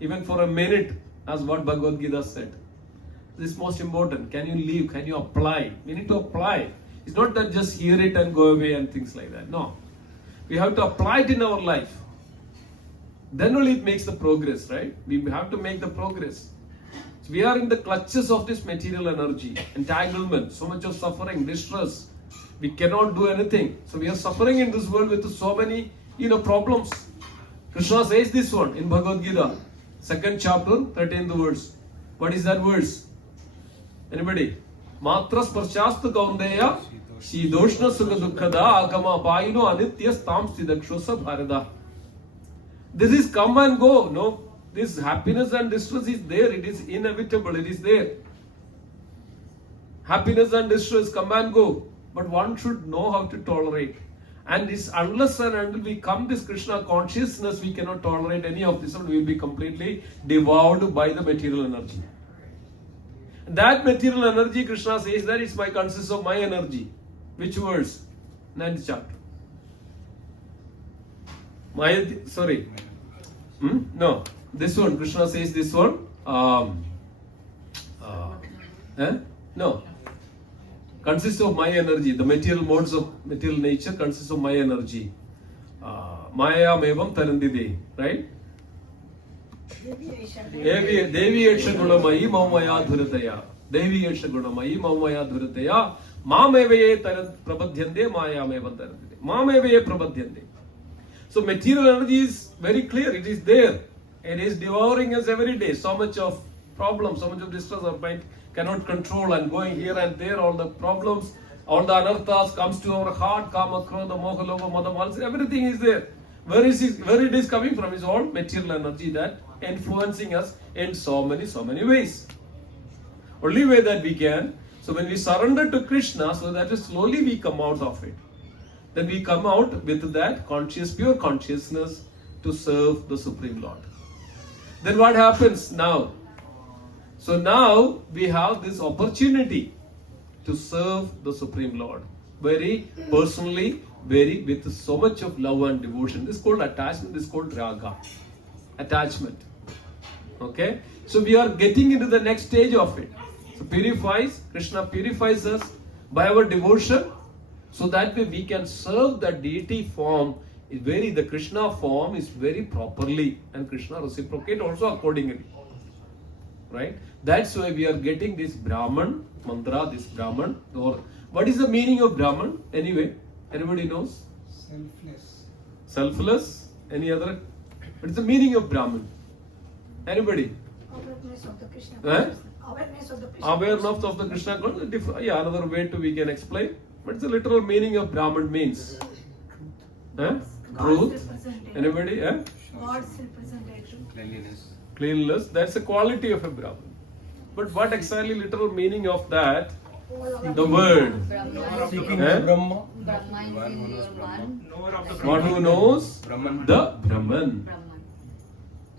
even for a minute as what Bhagavad Gita said? This is most important. Can you leave? Can you apply? We need to apply. It's not that just hear it and go away and things like that. No. We have to apply it in our life. Then only it makes the progress, right? We have to make the progress. So we are in the clutches of this material energy, entanglement, so much of suffering, distress. We cannot do anything. So we are suffering in this world with so many, problems. Krishna says this one in Bhagavad Gita, 2nd chapter, 13th verse. What is that verse? Anybody? Matras parshasta kaundeya shidoshna sukha dukkada agama payino anityas tam sidakshosa bharada. This is come and go. No, this happiness and distress is there. It is inevitable. It is there. Happiness and distress come and go. But one should know how to tolerate. And it's unless and until we come this Krishna consciousness, we cannot tolerate any of this, and we will be completely devoured by the material energy. That material energy, Krishna says that it's consists of my energy. Which verse? 9th chapter. Sorry. No. This one, Krishna says this one. No. Consists of my energy. The material modes of material nature consists of my energy. Maya mevam tarandide. Right? Devi Yaksha Gunamayi Mamaya Dhurataya. Devi Yaksha Gunamayi Mamaya Dhurataya. Mameveye Prabhadyande Maya mevam tarandide. Mameveye Prabhadyande. So material energy is very clear. It is there. It is devouring us every day. So much of problems, so much of distress our mind cannot control, and going here and there, all the problems, all the anarthas comes to our heart, kama, krodha, moha, lobha, mada, malsa, everything is there. Where it is coming from is all material energy that influencing us in so many ways. Only way that we can, so when we surrender to Krishna, so that slowly we come out of it. Then we come out with that pure consciousness to serve the Supreme Lord. Then what happens now? So now we have this opportunity to serve the Supreme Lord very personally, with so much of love and devotion. This is called attachment, this is called raga. Attachment. Okay? So we are getting into the next stage of it. So Krishna purifies us by our devotion, so that way we can serve the deity form. The Krishna form is very properly, and Krishna reciprocate also accordingly. Right? That's why we are getting this Brahman mantra, this Brahman. Or what is the meaning of Brahman anyway? Anybody knows? Selfless. Selfless? Any other? What is the meaning of Brahman? Anybody? Awareness of the Krishna Eh? consciousness. Awareness of the Krishna Awareness of the Krishna consciousness. Yeah, another way to we can explain. What's the literal meaning of Brahman means? God's Truth? representation. Anybody? God's representation. Cleanliness. That's the quality of a Brahman. But what exactly literal meaning of that? The word. Brahman. Seeking Eh? the Brahma. Brahman is your one. One who knows Brahman. the Brahman. Brahman.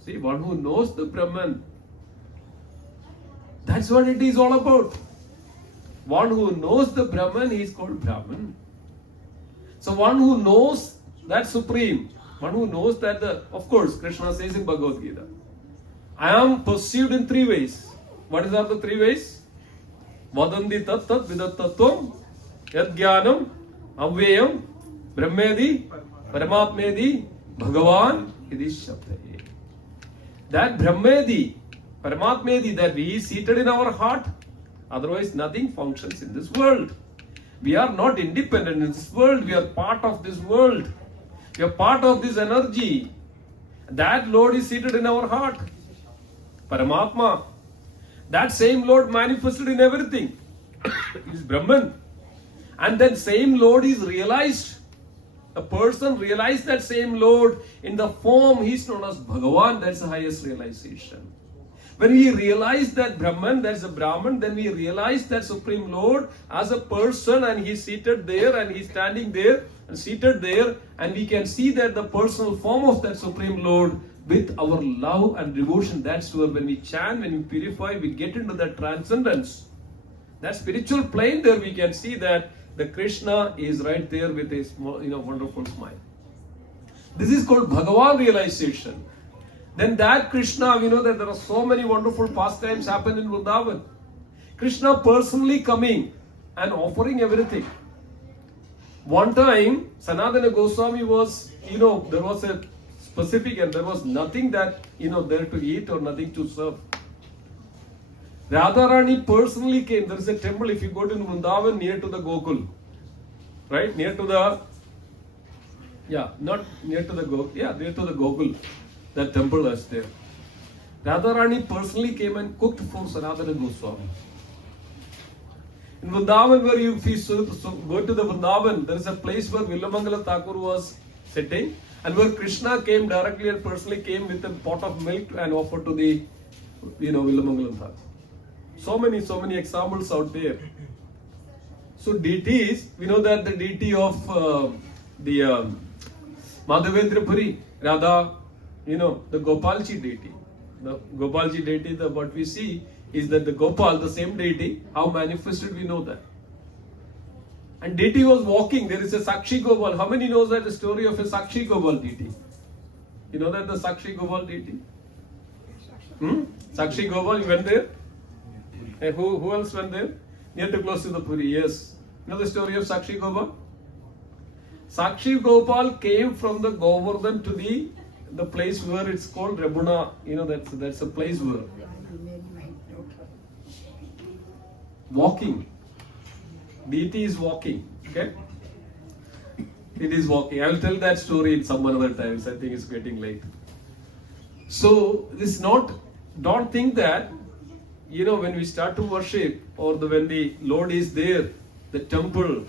See, one who knows the Brahman. That's what it is all about. One who knows the Brahman is called Brahman. So one who knows that Supreme, one who knows that of course, Krishna says in Bhagavad Gita, I am perceived in 3 ways. What are the 3 ways? Vadandi tat tat vidattattvam yad jnanam avyayam brahmedi paramatmedi bhagavan iti shabdaye. That brahmedi, paramatmedi, that he is seated in our heart, otherwise nothing functions in this world. We are not independent in this world, we are part of this world. We are part of this energy. That Lord is seated in our heart. Paramatma. That same Lord manifested in everything. Is Brahman. And that same Lord is realized. A person realized that same Lord in the form he is known as Bhagavan. That's the highest realization. When we realize that Brahman, that's a Brahman, then we realize that Supreme Lord as a person, and he's seated there and he's standing there and seated there, and we can see that the personal form of that Supreme Lord with our love and devotion. That's where when we chant, when we purify, we get into that transcendence. That spiritual plane there we can see that the Krishna is right there with a wonderful smile. This is called Bhagavan realization. Then that Krishna, we know that there are so many wonderful pastimes happen in Vrindavan. Krishna personally coming and offering everything. One time, Sanatana Goswami was, there was a specific and there was nothing that, there to eat or nothing to serve. Radharani personally came. There is a temple, if you go to Vrindavan, near to the Gokul. Right? Near to the, not near to the Gokul, near to the Gokul. That temple is there. Radharani personally came and cooked for Sanatana Goswami. In Vrindavan, where if you go to the Vrindavan, there is a place where Villamangala Thakur was sitting, and where Krishna came directly and personally came with a pot of milk and offered to the, Villamangala Thakur. So many examples out there. So deities, we know that the deity of the Madhavendra Puri, Radha, the Gopalji deity. The Gopalji deity, what we see, is that the Gopal, the same deity, how manifested we know that. And deity was walking. There is a Sakshi Gopal. How many knows that the story of a Sakshi Gopal deity? You know that the Sakshi Gopal deity? Sakshi Gopal, you went there? Who else went there? Near to close to the Puri, yes. You know the story of Sakshi Gopal? Sakshi Gopal came from the Govardhan to the place where it's called Rebuna. You know that's a place where walking. Deity is walking. Okay? It is walking. I will tell that story in some other times. I think it's getting late. So this don't think that when we start to worship or when the Lord is there, the temple,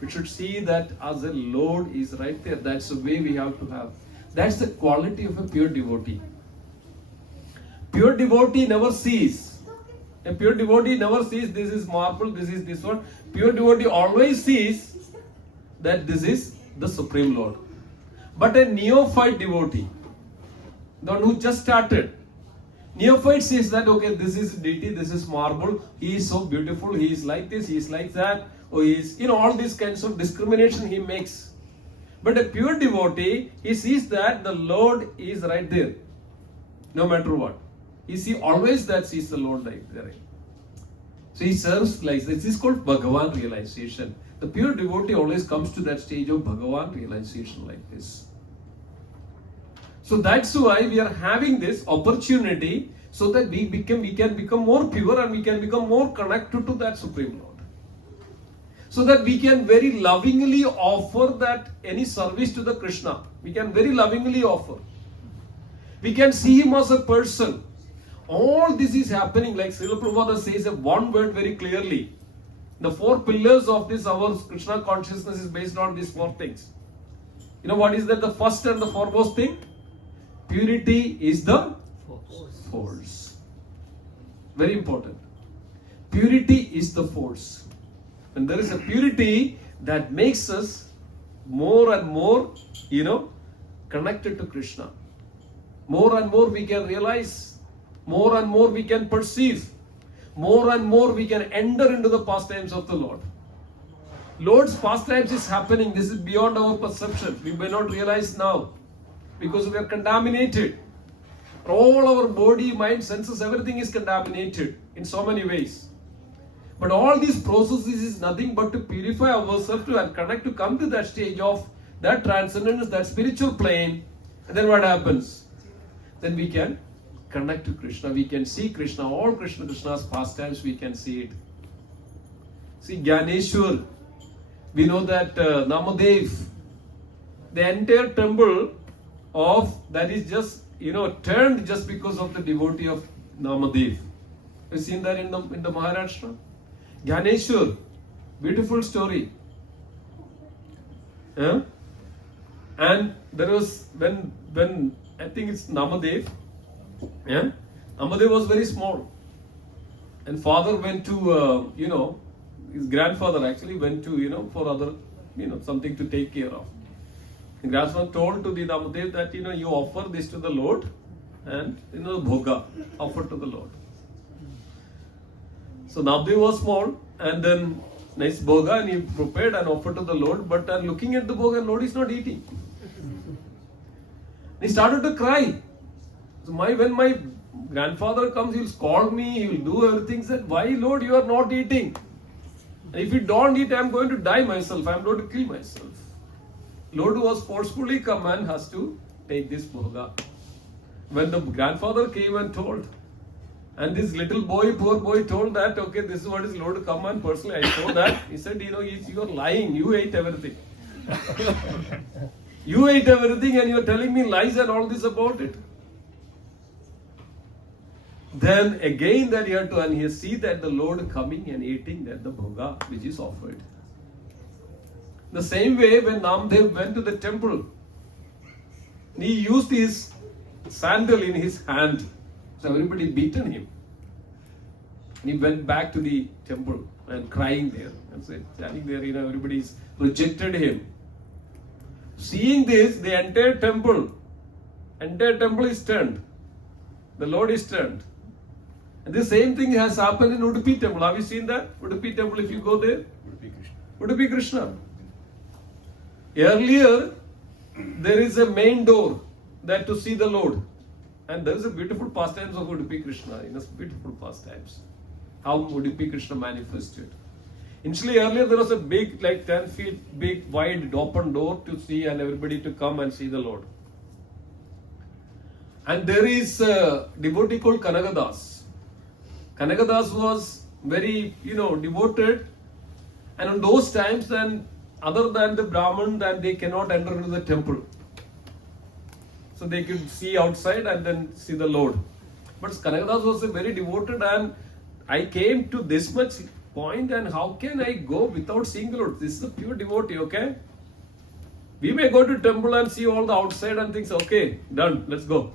we should see that as the Lord is right there. That's the way we have to have. That's the quality of a pure devotee. Pure devotee never sees. A pure devotee never sees this is marble, this is this one. Pure devotee always sees that this is the Supreme Lord. But a neophyte devotee, the one who just started, neophyte says that, okay, this is deity, this is marble, he is so beautiful, he is like this, he is like that, or he is, all these kinds of discrimination he makes. But a pure devotee, he sees that the Lord is right there, no matter what. He sees always that sees the Lord right there. So he serves like this. This is called Bhagavan realization. The pure devotee always comes to that stage of Bhagavan realization like this. So that's why we are having this opportunity so that we can become more pure and we can become more connected to that Supreme Lord. So that we can very lovingly offer that any service to the Krishna. We can very lovingly offer. We can see him as a person. All this is happening, like Srila Prabhupada says one word very clearly. The 4 pillars of this, our Krishna consciousness is based on these 4 things. You know what is that? The first and the foremost thing? Purity is the force. Very important. Purity is the force. And there is a purity that makes us more and more, connected to Krishna. More and more we can realize. More and more we can perceive. More and more we can enter into the pastimes of the Lord. Lord's pastimes is happening. This is beyond our perception. We may not realize now because we are contaminated. All our body, mind, senses, everything is contaminated in so many ways. But all these processes is nothing but to purify ourselves to connect, to come to that stage of that transcendence, that spiritual plane. And then what happens? Then we can connect to Krishna. We can see Krishna. All Krishna's pastimes, we can see it. See Gyaneshwar. We know that Namadev, the entire temple of that is just turned just because of the devotee of Namadev. You've seen that in the Maharashtra. Gyaneshwar, beautiful story. And there was when I think it's Namadev. Namadev was very small, and father went to his grandfather actually went to for other something to take care of. The grandfather told to the Namadev that you offer this to the Lord, and bhoga offer to the Lord. So Namadev was small, and then nice bhoga, and he prepared and offered to the Lord. But looking at the bhoga, Lord is not eating. He started to cry. So when my grandfather comes, he'll scold me, he will do everything. Said, why Lord, you are not eating? And if you don't eat, I am going to die myself. I am going to kill myself. Lord was forcefully come and has to take this bhoga. When the grandfather came and told, and this little boy, poor boy, told that, okay, this is what is Lord come and personally I told that. He said, you are lying. You ate everything. You ate everything and you are telling me lies and all this about it. Then again that you have to, and you see that the Lord coming and eating that the bhoga which is offered. The same way when Namdev went to the temple, he used his sandal in his hand. So everybody beaten him. And he went back to the temple and crying there. And standing there, everybody's rejected him. Seeing this, the entire temple is turned. The Lord is turned. And the same thing has happened in Udupi temple. Have you seen that? Udupi temple, if you go there, Udupi Krishna. Earlier, there is a main door that to see the Lord. And there is a beautiful pastimes of Udupi Krishna. Beautiful pastimes. How Udupi Krishna manifested. Initially, earlier there was a big, like 10 feet big, wide, open door to see and everybody to come and see the Lord. And there is a devotee called Kanagadas. Kanagadas was very, devoted. And in those times, then, other than the Brahman, then they cannot enter into the temple. So they could see outside and then see the Lord. But Kanagadas was a very devoted, and I came to this much point, and how can I go without seeing the Lord? This is a pure devotee, okay? We may go to temple and see all the outside and things, okay, done, let's go.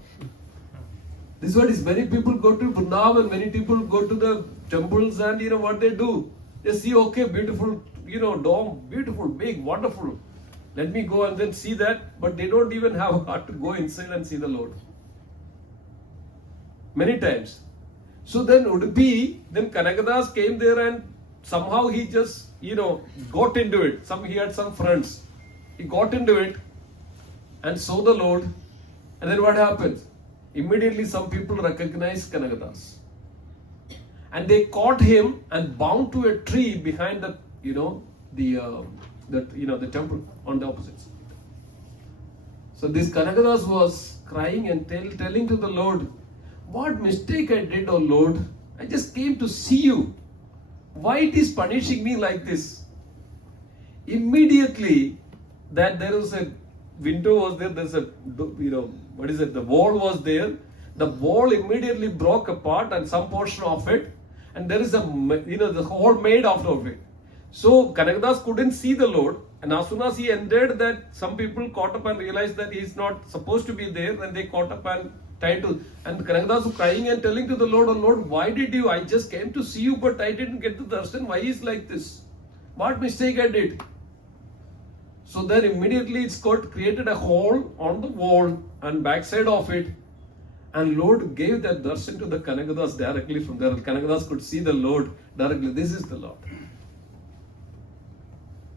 This is what is, many people go to Vrindavan, many people go to the temples, and what they do? They see, okay, beautiful, dome, beautiful, big, wonderful. Let me go and then see that, but they don't even have a heart to go inside and see the Lord. Many times. So then Udupi, then Kanagadas came there and somehow he just, got into it. He had some friends. He got into it and saw the Lord. And then what happens? Immediately some people recognized Kanagadas. And they caught him and bound to a tree behind the, the temple on the opposite side. So this Kanagadas was crying and telling to the Lord, what mistake I did, oh Lord. I just came to see you. Why it is punishing me like this? Immediately, that there was a window was there, there's a, the wall was there. The wall immediately broke apart and some portion of it. And there is the hole made out of it. So Kanagadas couldn't see the Lord. And as soon as he entered that, some people caught up and realized that he is not supposed to be there. And they caught up and tried to. And Kanagadas was crying and telling to the Lord, oh Lord, why did you? I just came to see you, but I didn't get the darshan. Why is like this? What mistake I did? So then immediately it's created a hole on the wall and backside of it. And Lord gave that darshan to the Kanagadas directly from there. Kanagadas could see the Lord directly. This is the Lord.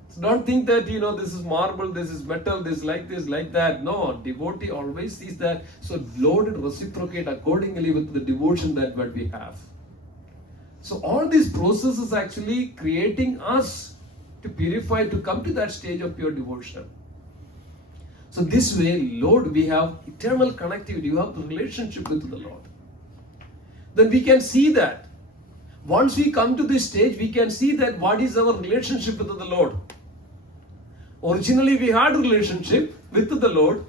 So don't think that, this is marble, this is metal, this, like that. No, devotee always sees that. So Lord will reciprocate accordingly with the devotion that what we have. So all this process is actually creating us to purify, to come to that stage of pure devotion. So this way, Lord, we have eternal connectivity, you have the relationship with the Lord. Then we can see that. Once we come to this stage, we can see that what is our relationship with the Lord. Originally, we had a relationship with the Lord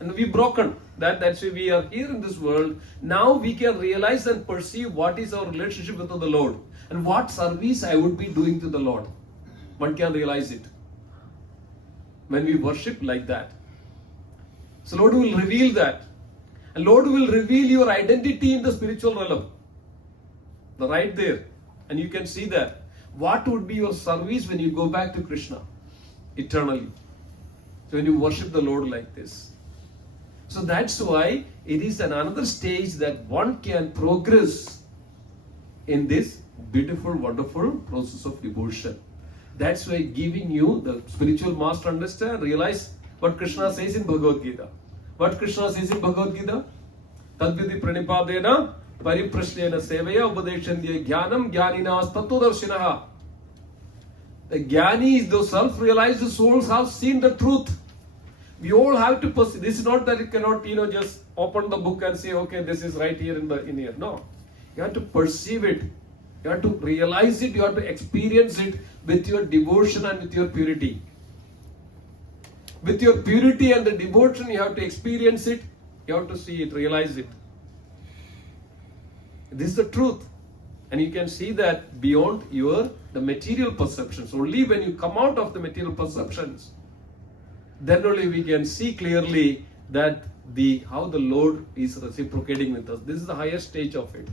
and we broken. That's why we are here in this world. Now we can realize and perceive what is our relationship with the Lord and what service I would be doing to the Lord. One can realize it when we worship like that. So Lord will reveal that. And Lord will reveal your identity in the spiritual realm. Right there. And you can see that. What would be your service when you go back to Krishna? Eternally. So when you worship the Lord like this. So that's why it is another stage that one can progress in this beautiful, wonderful process of devotion. That's why giving you the spiritual master understand, realize what Krishna says in Bhagavad Gita. What Krishna says in Bhagavad Gita? Tadvidi pranipadena pariprashnena sevaya upadeshandya jnanam jnaninas tattvadarshinaha. The jnani is those self-realized souls have seen the truth. We all have to perceive. This is not that it cannot, just open the book and say, okay, this is right here in here. No. You have to perceive it. You have to realize it. You have to experience it with your devotion and with your purity. With your purity and the devotion, you have to experience it. You have to see it, realize it. This is the truth. And you can see that beyond the material perceptions. Only when you come out of the material perceptions, then only we can see clearly that how the Lord is reciprocating with us. This is the highest stage of it.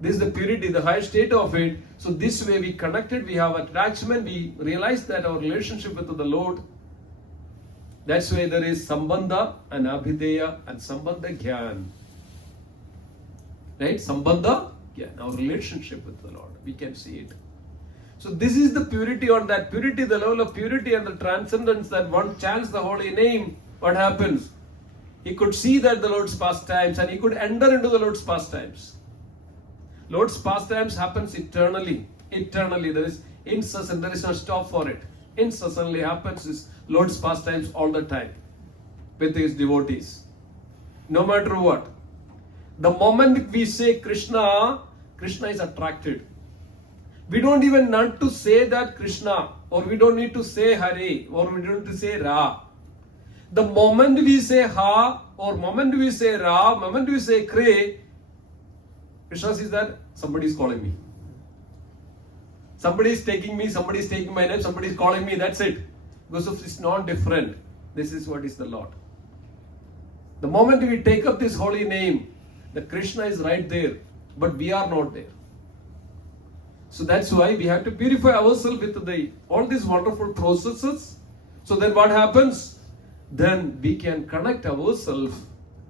This is the purity, the highest state of it. So this way we connected, we have attachment, we realize that our relationship with the Lord. That's why there is Sambandha and Abhideya and Sambandha Gyan. Right? Sambandha, can, our relationship with the Lord. We can see it. So this is the purity. On that purity, the level of purity and the transcendence, that one chants the holy name, what happens? He could see that the Lord's pastimes, and he could enter into the Lord's pastimes. Lord's pastimes happens eternally. Eternally. There is incessant, there is no stop for it. Incessantly happens is Lord's pastimes all the time with his devotees. No matter what. The moment we say Krishna, Krishna is attracted. We don't even need to say that Krishna, or we don't need to say Hare, or we don't need to say Ra. The moment we say Ha, or moment we say Ra, moment we say Kre, Krishna says that somebody is calling me. Somebody is taking me, somebody is taking my name, somebody is calling me, that's it. Because of it's not different. This is what is the Lord. The moment we take up this holy name, the Krishna is right there, but we are not there. So that's why we have to purify ourselves with all these wonderful processes. So then what happens? Then we can connect ourselves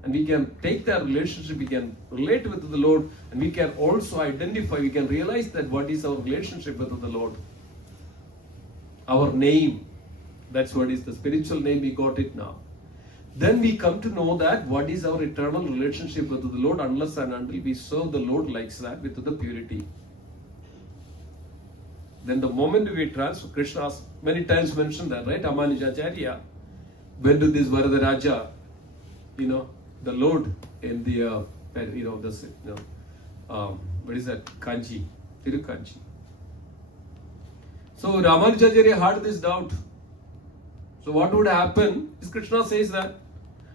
and we can take that relationship, we can relate with the Lord, and we can also identify, we can realize that what is our relationship with the Lord. Our name, that's what is the spiritual name, we got it now. Then we come to know that what is our eternal relationship with the Lord, unless and until we serve the Lord like that with the purity. Then the moment we transfer, Krishna has many times mentioned that, right? Amanujacharya went to this Varadaraja, the Lord in the, what is that? Kanchi, Tirukanchi. So Ramanujacharya had this doubt. So what would happen is Krishna says that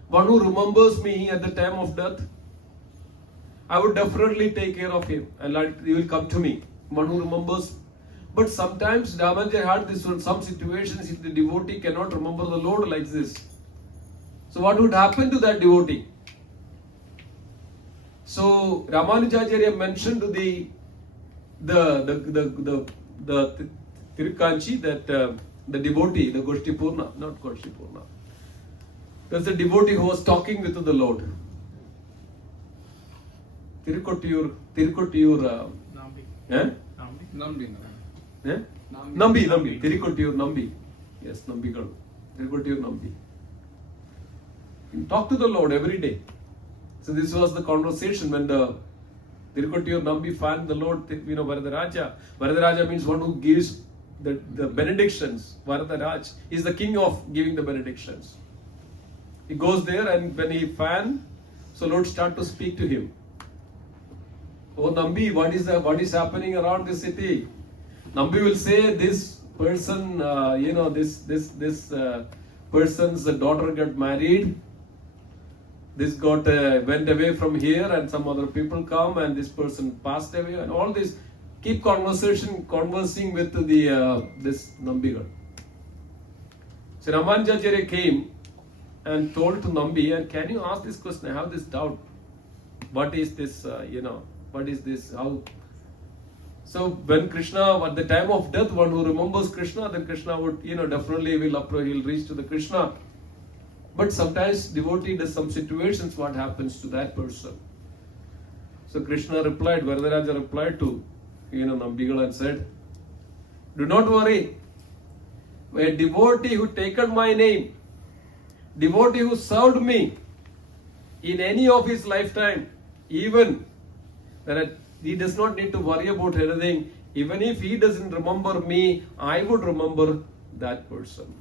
one who remembers me at the time of death, I would definitely take care of him and he will come to me. One who remembers. But sometimes Ramanujacharya had this one, some situations if the devotee cannot remember the Lord like this. So what would happen to that devotee? So Ramanujacharya mentioned to the Tirukanchi that the devotee, the Goshtipurna, not Goshtipurna. There's a devotee who was talking with the Lord. Tirukotiyur, Nambi. Nambi, Tirukotiyur Nambi. Yes, Nambigal. Tirukotiyur Nambi. Talk to the Lord every day. So this was the conversation when the Tirukotiyur Nambi found the Lord, Varadaraja. Varadaraja means one who gives the benedictions. Varadaraj is the king of giving the benedictions. He goes there, and when he found, so Lord start to speak to him. Oh Nambi, what is happening around the city? Nambi will say, this person, this person's daughter got married. This went away from here, and some other people come, and this person passed away, and all this. Keep conversing with this Nambigal. So Ramanujacharya came and told to Nambi, and can you ask this question? I have this doubt. What is this? What is this? How? So when Krishna, at the time of death, one who remembers Krishna, then Krishna would, definitely he'll reach to the Krishna. But sometimes devotee does some situations, what happens to that person? So Krishna replied, Varadaraja replied to Nambigal and said, do not worry. A devotee who taken my name, devotee who served me in any of his lifetime, even that he does not need to worry about anything. Even if he doesn't remember me, I would remember that person.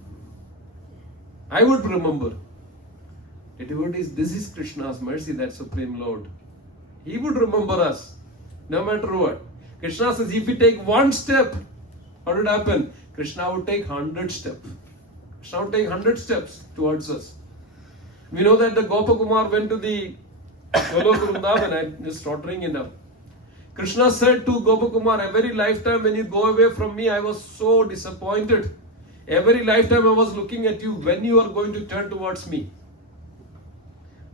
I would remember. The devotees, this is Krishna's mercy, that Supreme Lord. He would remember us, no matter what. Krishna says, if we take one step, what would happen? Krishna would take 100 steps. Krishna would take 100 steps towards us. We know that the Gopakumar went to the Goloka Vrindavan, I'm just stottering enough. Krishna said to Gopakumar, every lifetime when you go away from me, I was so disappointed. Every lifetime I was looking at you, when you are going to turn towards me.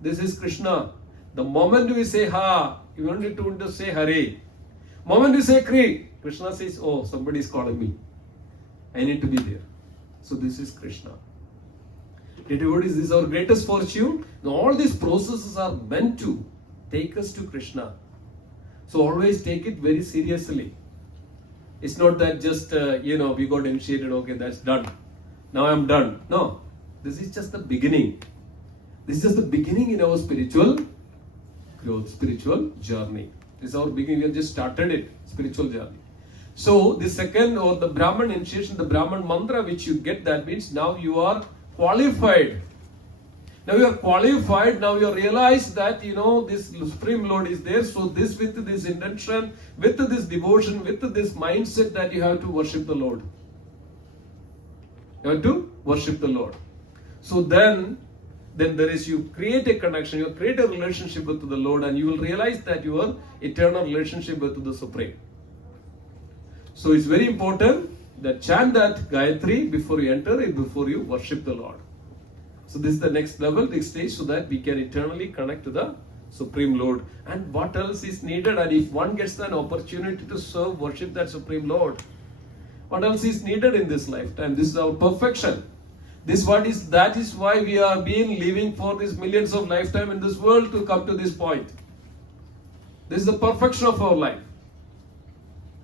This is Krishna. The moment we say Ha, you don't need to say Hare. Moment we say Kri, Krishna says, oh, somebody is calling me. I need to be there. So this is Krishna. Devotees, this is our greatest fortune. Now all these processes are meant to take us to Krishna. So always take it very seriously. It's not that just, we got initiated, okay, that's done. Now I'm done. No, this is just the beginning. This is just the beginning in our spiritual growth, spiritual journey. This is our beginning. We have just started it, spiritual journey. So the second, or the Brahman initiation, the Brahman mantra which you get, that means now you are qualified. Now you are qualified, now you realize that this Supreme Lord is there. So this, with this intention, with this devotion, with this mindset, that you have to worship the Lord. You have to worship the Lord. So then there is, you create a connection, you create a relationship with the Lord, and you will realize that your eternal relationship with the Supreme. So it's very important that chant that Gayatri before you enter, before you worship the Lord. So this is the next level, next stage, so that we can eternally connect to the Supreme Lord. And what else is needed? And if one gets an opportunity to serve, worship that Supreme Lord, what else is needed in this lifetime? This is our perfection. That is why we are being living for these millions of lifetime in this world, to come to this point. This is the perfection of our life.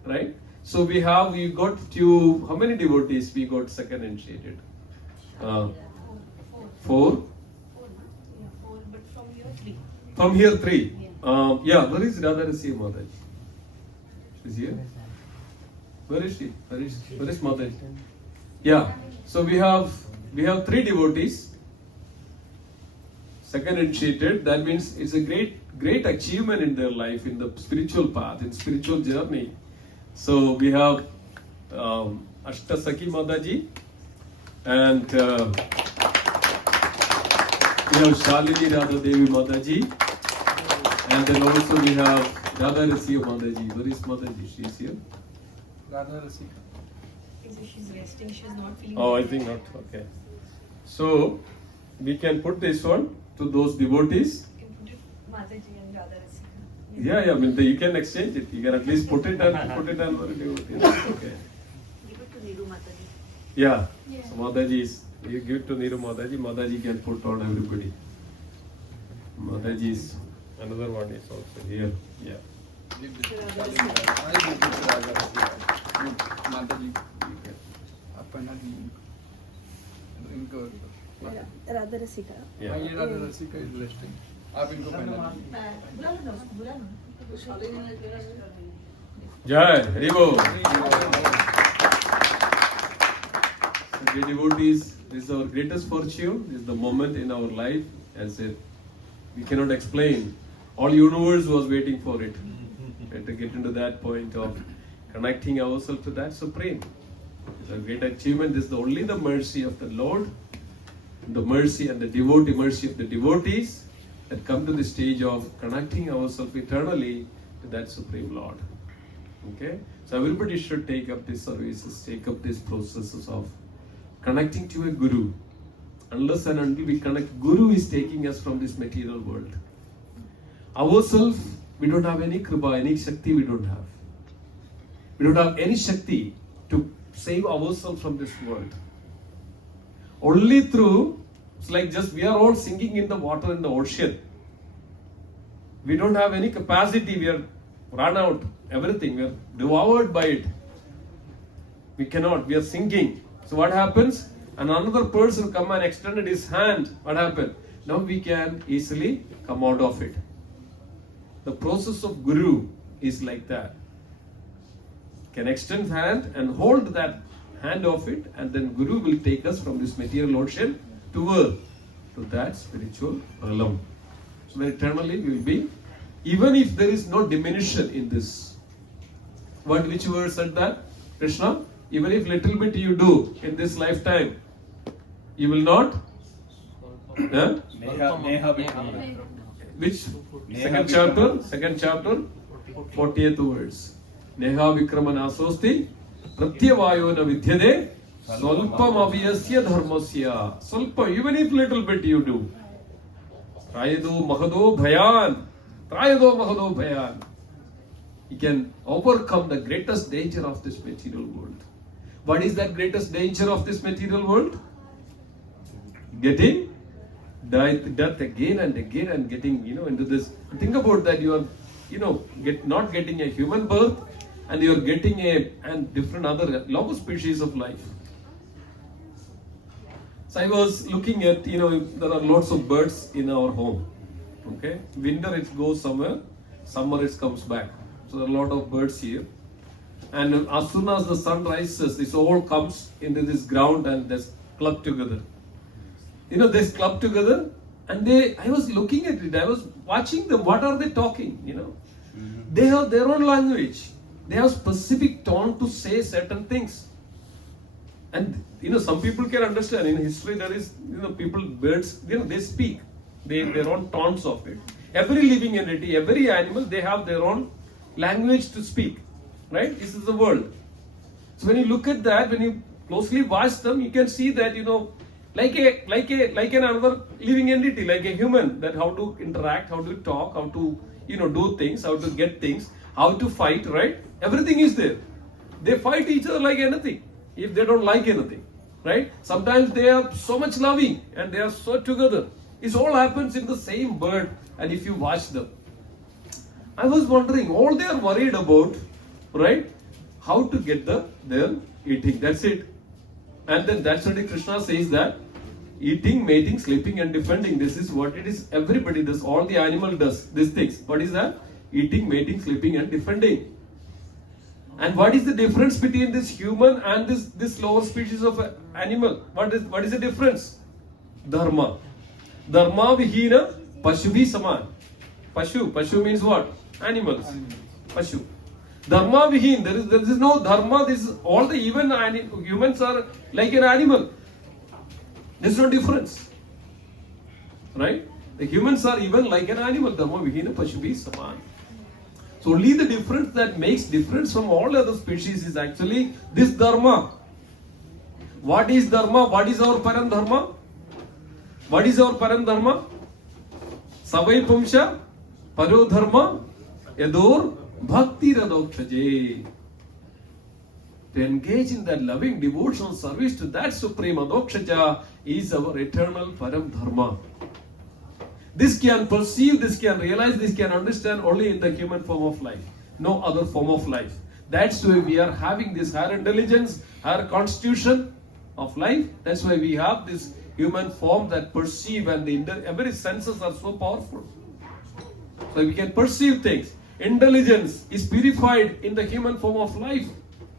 Right? So we got to, how many devotees we got second initiated? 4. Four, but from here 3. From here 3. Where is Radharasi Mataji? She's here. Where is she? Where is Mataji? Yeah. So we have 3 devotees. Second initiated. That means it's a great achievement in their life, in the spiritual path, in spiritual journey. So we have Ashtasaki Mataji, and we have Shalini Radha Devi Mataji, and then also we have Radha Rasiya Mataji. Where is Mataji? She is here. Radha Rasika. She's resting, she's not feeling Oh, I think not. Okay. So we can put this one to those devotees. You can put it Mataji and Radha Rasika. Yeah. I mean, you can exchange it. You can at least put it and put it on the devotee. Okay. Give it to Niru Mataji. Yeah. Yeah. So Mataji is. You give it to Niru Mataji. Mataji can put on everybody. Mataji is another one is also here. Yeah. Give this to Radha Rasika. I give this to Radha Rasika. You, Mataji. Apana ji. इनको Radha Rasika. Yeah. ये राधा रसिका is resting. आप इनको पहना दीजिए. बुला लो ना उसको, बुला लो. Jai Haribo. Dear devotees, this is our greatest fortune. This is the moment in our life, as we cannot explain. All universe was waiting for it. We have to get into that point of connecting ourselves to that Supreme. It's a great achievement. This is only the mercy of the Lord, the mercy and the mercy of the devotees that come to the stage of connecting ourselves eternally to that Supreme Lord. Okay? So everybody should take up these services, take up these processes of connecting to a Guru. Unless and until we connect, Guru is taking us from this material world. Ourselves, we don't have any kripa, any shakti we don't have. We don't have any shakti to save ourselves from this world. Only through, it's like just we are all sinking in the water in the ocean. We don't have any capacity, we are run out, everything, we are devoured by it. We cannot, we are sinking. So what happens? And another person come and extended his hand. What happened? Now we can easily come out of it. The process of Guru is like that. Can extend hand and hold that hand of it, and then Guru will take us from this material ocean to that spiritual realm. So then eternally we will be, even if there is no diminution in this. Which verse said that? Krishna? Even if little bit you do in this lifetime, you will not. Which? Second chapter, 40th words. Neha Vikramana Sosti Pratyavayo na Vidyade Swalpam Abhyasya Dharmasya. Swalpam, even if little bit you do. Trayado Mahado Bhayan. You can overcome the greatest danger of this material world. What is that greatest danger of this material world? Getting death again and again and getting into this. Think about that. You are not getting a human birth, and you're getting a different other lot of species of life. So I was looking at, there are lots of birds in our home. Okay, winter it goes somewhere, summer it comes back. So there are a lot of birds here. And as soon as the sun rises, this all comes into this ground and they club together. They club together, and I was looking at it, I was watching them, what are they talking, They have their own language. They have specific tone to say certain things. And, some people can understand, in history there is, birds, they speak, their own tones of it. Every living entity, every animal, they have their own language to speak, right? This is the world. So when you look at that, when you closely watch them, you can see that, like another living entity, like a human, that how to interact, how to talk, how to, do things, how to get things, how to fight, right? Everything is there. They fight each other like anything, if they don't like anything, right? Sometimes they are so much loving and they are so together. It all happens in the same bird, and if you watch them. I was wondering, all they are worried about, right? How to get their eating, that's it. And then that's what Krishna says that eating, mating, sleeping and defending, this is what it is. Everybody does, all the animal does these things. What is that? Eating, mating, sleeping and defending. And what is the difference between this human and this lower species of animal? What is the difference? Dharma. Dharma vihina pashubi saman. Pashu means what? Animals. Pashu. Dharma vihin, there is no dharma. This is all the even humans are like an animal. There's no difference, right? The humans are even like an animal. Dharma vihina pashubi saman. So only the difference that makes difference from all other species is actually this dharma. What is dharma? What is our param dharma? What is our param dharma? Savai pumsha paro dharma yadur bhakti radokshaje. To engage in that loving devotional service to that supreme adokshaja is our eternal param dharma. This can perceive, this can realize, this can understand only in the human form of life. No other form of life. That's why we are having this higher intelligence, higher constitution of life. That's why we have this human form that perceive, and every senses are so powerful. So we can perceive things. Intelligence is purified in the human form of life.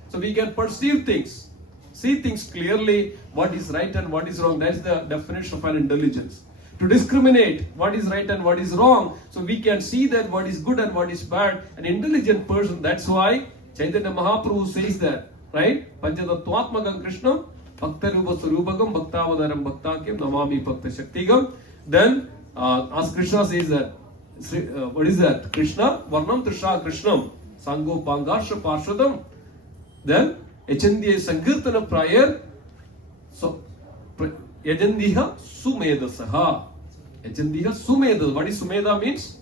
So we can perceive things, see things clearly, what is right and what is wrong. That's the definition of an intelligence. To discriminate what is right and what is wrong, so we can see that what is good and what is bad. An intelligent person, that's why Chaitanya Mahaprabhu says that, right? Panchatattvatmakam Krishnam Bhaktarupa Sarupakam Bhaktavadaram Bhaktakyam Namami Bhakta Shaktigam. Then as Krishna says that, what is that? Krishna Varnam Trisha Krishnam Sango Pangasha Parshadam. Then Echandiya Sankirtana prior. So Yajandiha Sumedasaha. Yajandiha Sumeda. What is Sumeda means?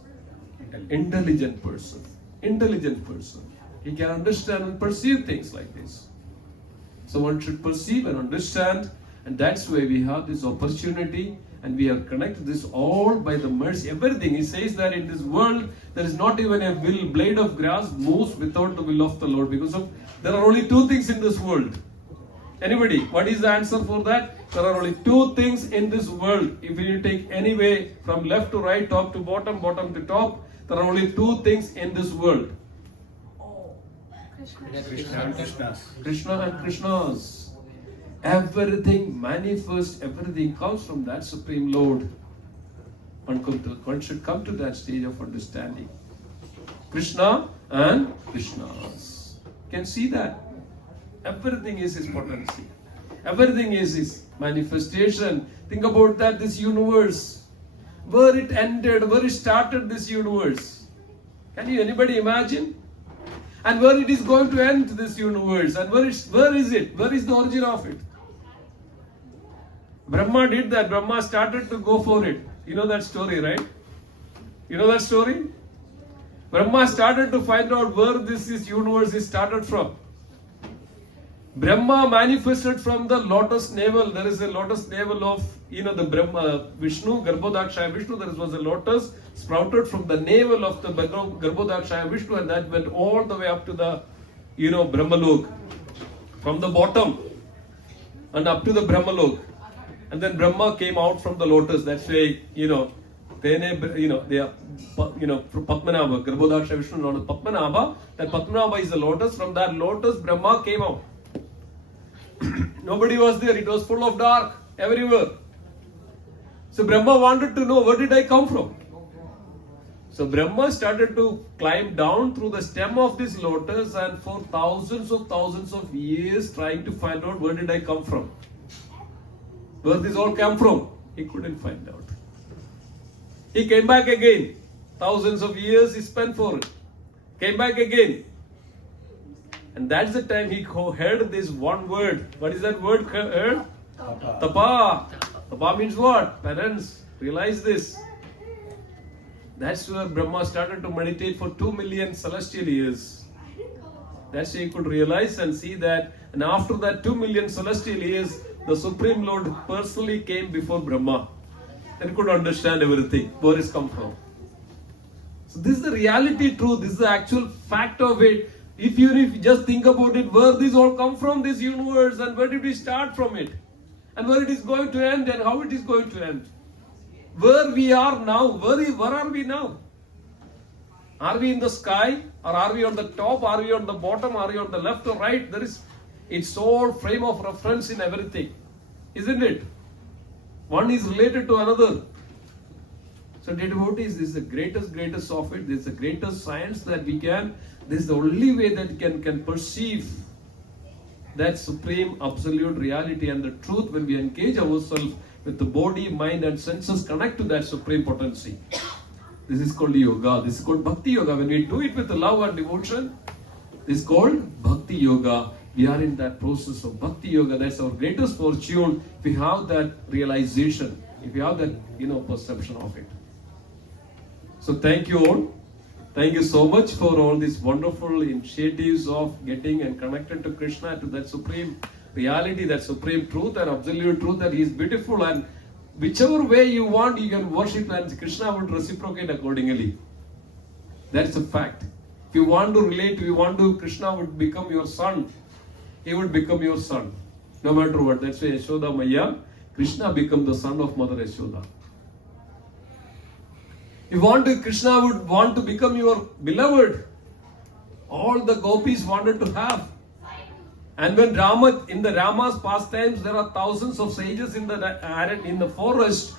Intelligent person. Intelligent person. He can understand and perceive things like this. So one should perceive and understand, and that's why we have this opportunity, and we are connected this all by the mercy. Everything. He says that in this world there is not even a blade of grass moves without the will of the Lord, because there are only two things in this world. Anybody? What is the answer for that? There are only two things in this world. If you take any way from left to right, top to bottom, bottom to top, there are only two things in this world. Krishna and Krishnas. Krishna and Krishnas. Everything manifests, everything comes from that Supreme Lord. One should come to that stage of understanding. Krishna and Krishnas. You can see that. Everything is His potency. Everything is His manifestation. Think about that, this universe. Where it ended, where it started, this universe. Can you anybody imagine? And where it is going to end, this universe. And where is it? Where is the origin of it? Brahma did that. Brahma started to go for it. You know that story, right? You know that story? Brahma started to find out where this universe is started from. Brahma manifested from the lotus navel. There is a lotus navel of, the Brahma, Vishnu, Garbhodakshaya Vishnu. There was a lotus sprouted from the navel of the Garbhodakshaya Vishnu, and that went all the way up to the, Brahmalok. From the bottom and up to the Brahmalok. And then Brahma came out from the lotus. That's why, they are, Padmanabha, Garbhodakshaya Vishnu, known as Padmanabha. That Padmanabha is the lotus. From that lotus, Brahma came out. Nobody was there. It was full of dark everywhere. So Brahma wanted to know, where did I come from? So Brahma started to climb down through the stem of this lotus, and for thousands of years trying to find out, where did I come from? Where this all came from? He couldn't find out. He came back again. Thousands of years he spent for it. Came back again. And that's the time he heard this one word. What is that word heard? Tapa. Tapa. Tapa means what? Parents, realize this. That's where Brahma started to meditate for 2 million celestial years. That's why he could realize and see that. And after that 2 million celestial years, the Supreme Lord personally came before Brahma and could understand everything, where it's come from. So this is the reality truth. This is the actual fact of it. If you just think about it, where this all come from, this universe, and where did we start from it, and where it is going to end, and how it is going to end. Where we are now, where are we now? Are we in the sky, or are we on the top, are we on the bottom, are we on the left or right? It's all frame of reference in everything, isn't it? One is related to another. So devotees, this is the greatest of it. This is the greatest science that we can. This is the only way that can perceive that supreme absolute reality and the truth when we engage ourselves with the body, mind and senses, connect to that supreme potency. This is called yoga. This is called bhakti yoga. When we do it with love and devotion, this is called bhakti yoga. We are in that process of bhakti yoga. That's our greatest fortune. If we have that realization, if we have that perception of it. So thank you all. Thank you so much for all these wonderful initiatives of getting and connected to Krishna, to that supreme reality, that supreme truth and absolute truth, that He is beautiful, and whichever way you want, you can worship, and Krishna would reciprocate accordingly. That's a fact. If you want to relate, Krishna would become your son. He would become your son, no matter what. That's why Yashoda Maya, Krishna become the son of Mother Yashoda. Krishna would want to become your beloved. All the gopis wanted to have. And when in the Rama's pastimes, there are thousands of sages in the forest.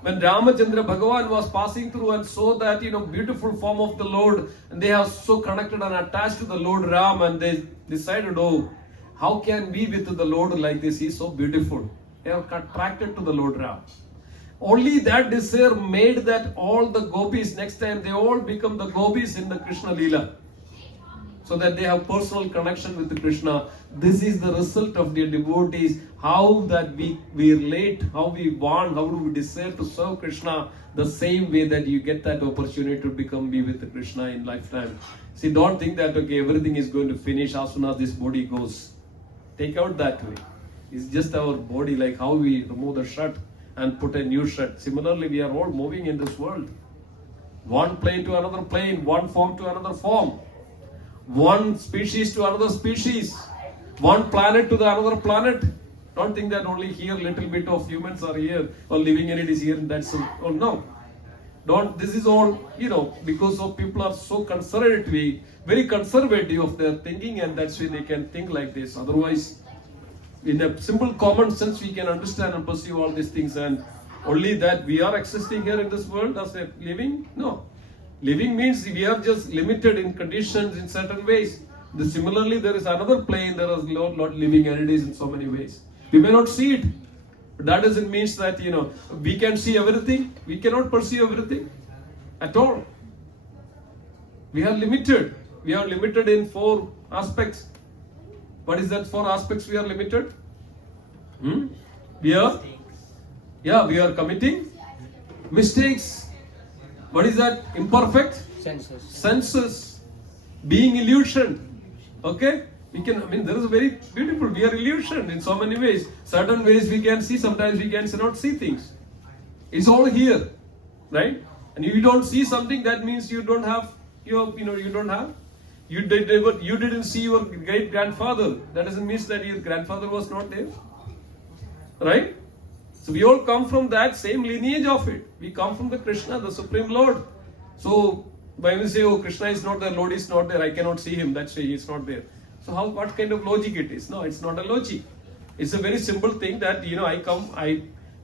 When Ramachandra Bhagavan was passing through and saw that beautiful form of the Lord, and they are so connected and attached to the Lord Ram, and they decided, how can we with the Lord like this? He is so beautiful. They are attracted to the Lord Ram. Only that desire made that all the gopis, next time they all become the gopis in the Krishna Leela. So that they have personal connection with the Krishna. This is the result of their devotees. How that we relate, how we want, how do we desire to serve Krishna, the same way that you get that opportunity to be with the Krishna in lifetime. See, don't think that everything is going to finish as soon as this body goes. Take out that way. It's just our body, like how we remove the shirt and put a new shirt. Similarly, we are all moving in this world. One plane to another plane, one form to another form. One species to another species. One planet to the another planet. Don't think that only here little bit of humans are here or living entities here and that's all. Oh no. This is all, because of people are so conservative, very conservative of their thinking, and that's why they can think like this. Otherwise, in a simple common sense, we can understand and perceive all these things, and only that we are existing here in this world as a living? No. Living means we are just limited in conditions in certain ways. Similarly, there is another plane, there is lot living entities in so many ways. We may not see it, but that doesn't mean that, we can see everything. We cannot perceive everything at all. We are limited. We are limited in 4 aspects. What is that 4 aspects we are limited? We are committing mistakes. What is that? Imperfect? Senses. Senses. Being illusion. Okay? We can, I mean, there is a very beautiful, we are illusion in so many ways. Certain ways we can see, sometimes we cannot see things. It's all here, right? And if you don't see something, that means you don't have, you don't have. You didn't see your great grandfather. That doesn't mean that your grandfather was not there, right? So we all come from that same lineage of it. We come from the Krishna, the Supreme Lord. So when we say, oh, Krishna is not there, Lord is not there, I cannot see him, that's why he is not there. So what kind of logic it is? No, it's not a logic. It's a very simple thing that,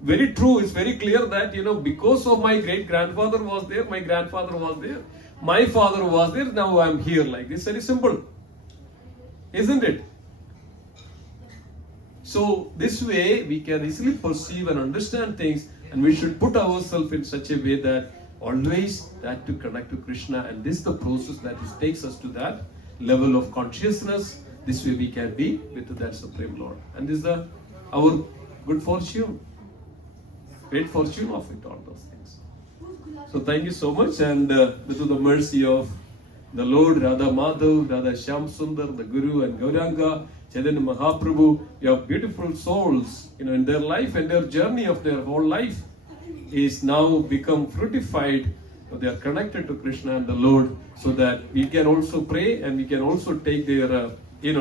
very true, it's very clear that, because of my great grandfather was there, my grandfather was there, my father was there, now I am here, like this. Very simple. Isn't it? So this way we can easily perceive and understand things, and we should put ourselves in such a way that always that to connect to Krishna, and this is the process that takes us to that level of consciousness. This way we can be with that Supreme Lord, and this is our good fortune, great fortune of it, all those things. So thank you so much, and with the mercy of the Lord, Radha Madhav, Radha Shyam Sundar, the Guru and Gauranga, Chaitanya Mahaprabhu, you have beautiful souls, in their life and their journey of their whole life is now become fruitified. They are connected to Krishna and the Lord, so that we can also pray and we can also take their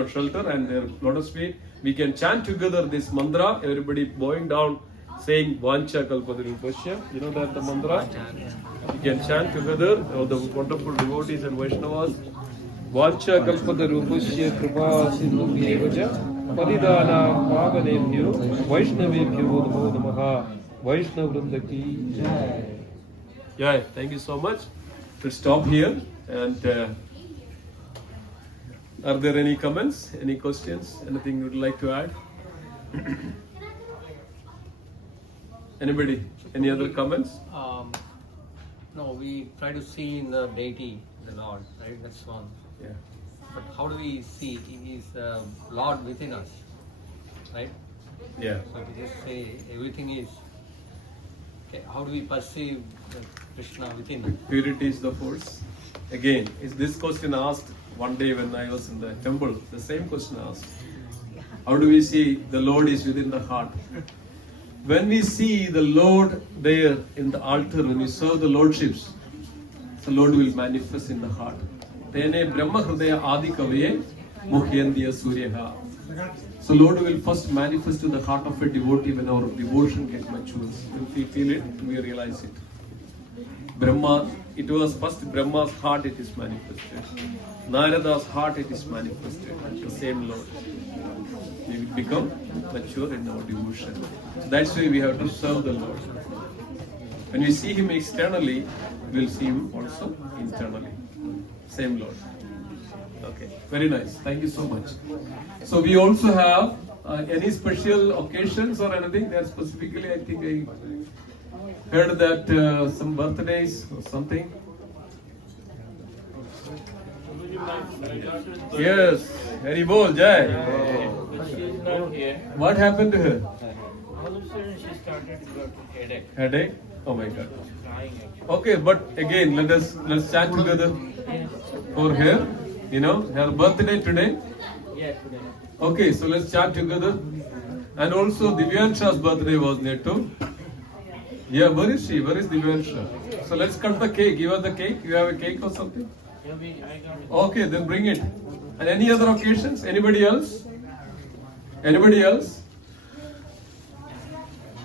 shelter and their lotus feet. We can chant together this mantra, everybody bowing down, saying Vancha Kalpatarupasya. You know that the mantra? We can chant together, all the wonderful devotees and Vaishnavas. Vancha Kalpatarupasya Kripa Sindhu Bhyevaja Padidana Pavanebhyo Vaishnavebhyo Namo Namaha. Vaishnav Vrinda ki Jai. Yeah, thank you so much. We'll stop here. And are there any comments, any questions, anything you would like to add? Anybody? Any other comments? No, we try to see in the deity, the Lord, right? That's one. Yeah. But how do we see? He is the Lord within us, right? Yeah. So to just say everything is. Okay, how do we perceive the Krishna within us? Purity is the force. Again, is this question asked one day when I was in the temple? The same question asked. How do we see the Lord is within the heart? When we see the Lord there in the altar, when we serve the Lordships, the Lord will manifest in the heart. Tene Brahma Hridaya Adi Kavaye Mukhyandiya Suryaha. So Lord will first manifest to the heart of a devotee when our devotion gets matures. When we feel it, we realize it. Brahma, it was first Brahma's heart it is manifested. Narada's heart it is manifested. The same Lord. We will become mature in our devotion. So that's why we have to serve the Lord. When we see Him externally, we will see Him also internally. Same Lord. Okay, very nice. Thank you so much. So we also have any special occasions or anything that specifically, I think I heard that some birthdays or something. Yes, Hari Bol, Jai. She is not here. What happened to her? All of a sudden she started to get headache. Headache? Oh my God. Crying actually. Okay, but again, let's chat together for her. Her birthday today. Yeah, today. Okay, so let's chat together. And also Divyansha's birthday was there too. Yeah, where is she? Where is Divyansha? So let's cut the cake. Give her the cake. You have a cake or something? Yeah, I got it. Okay, then bring it. And any other occasions? Anybody else? Anybody else?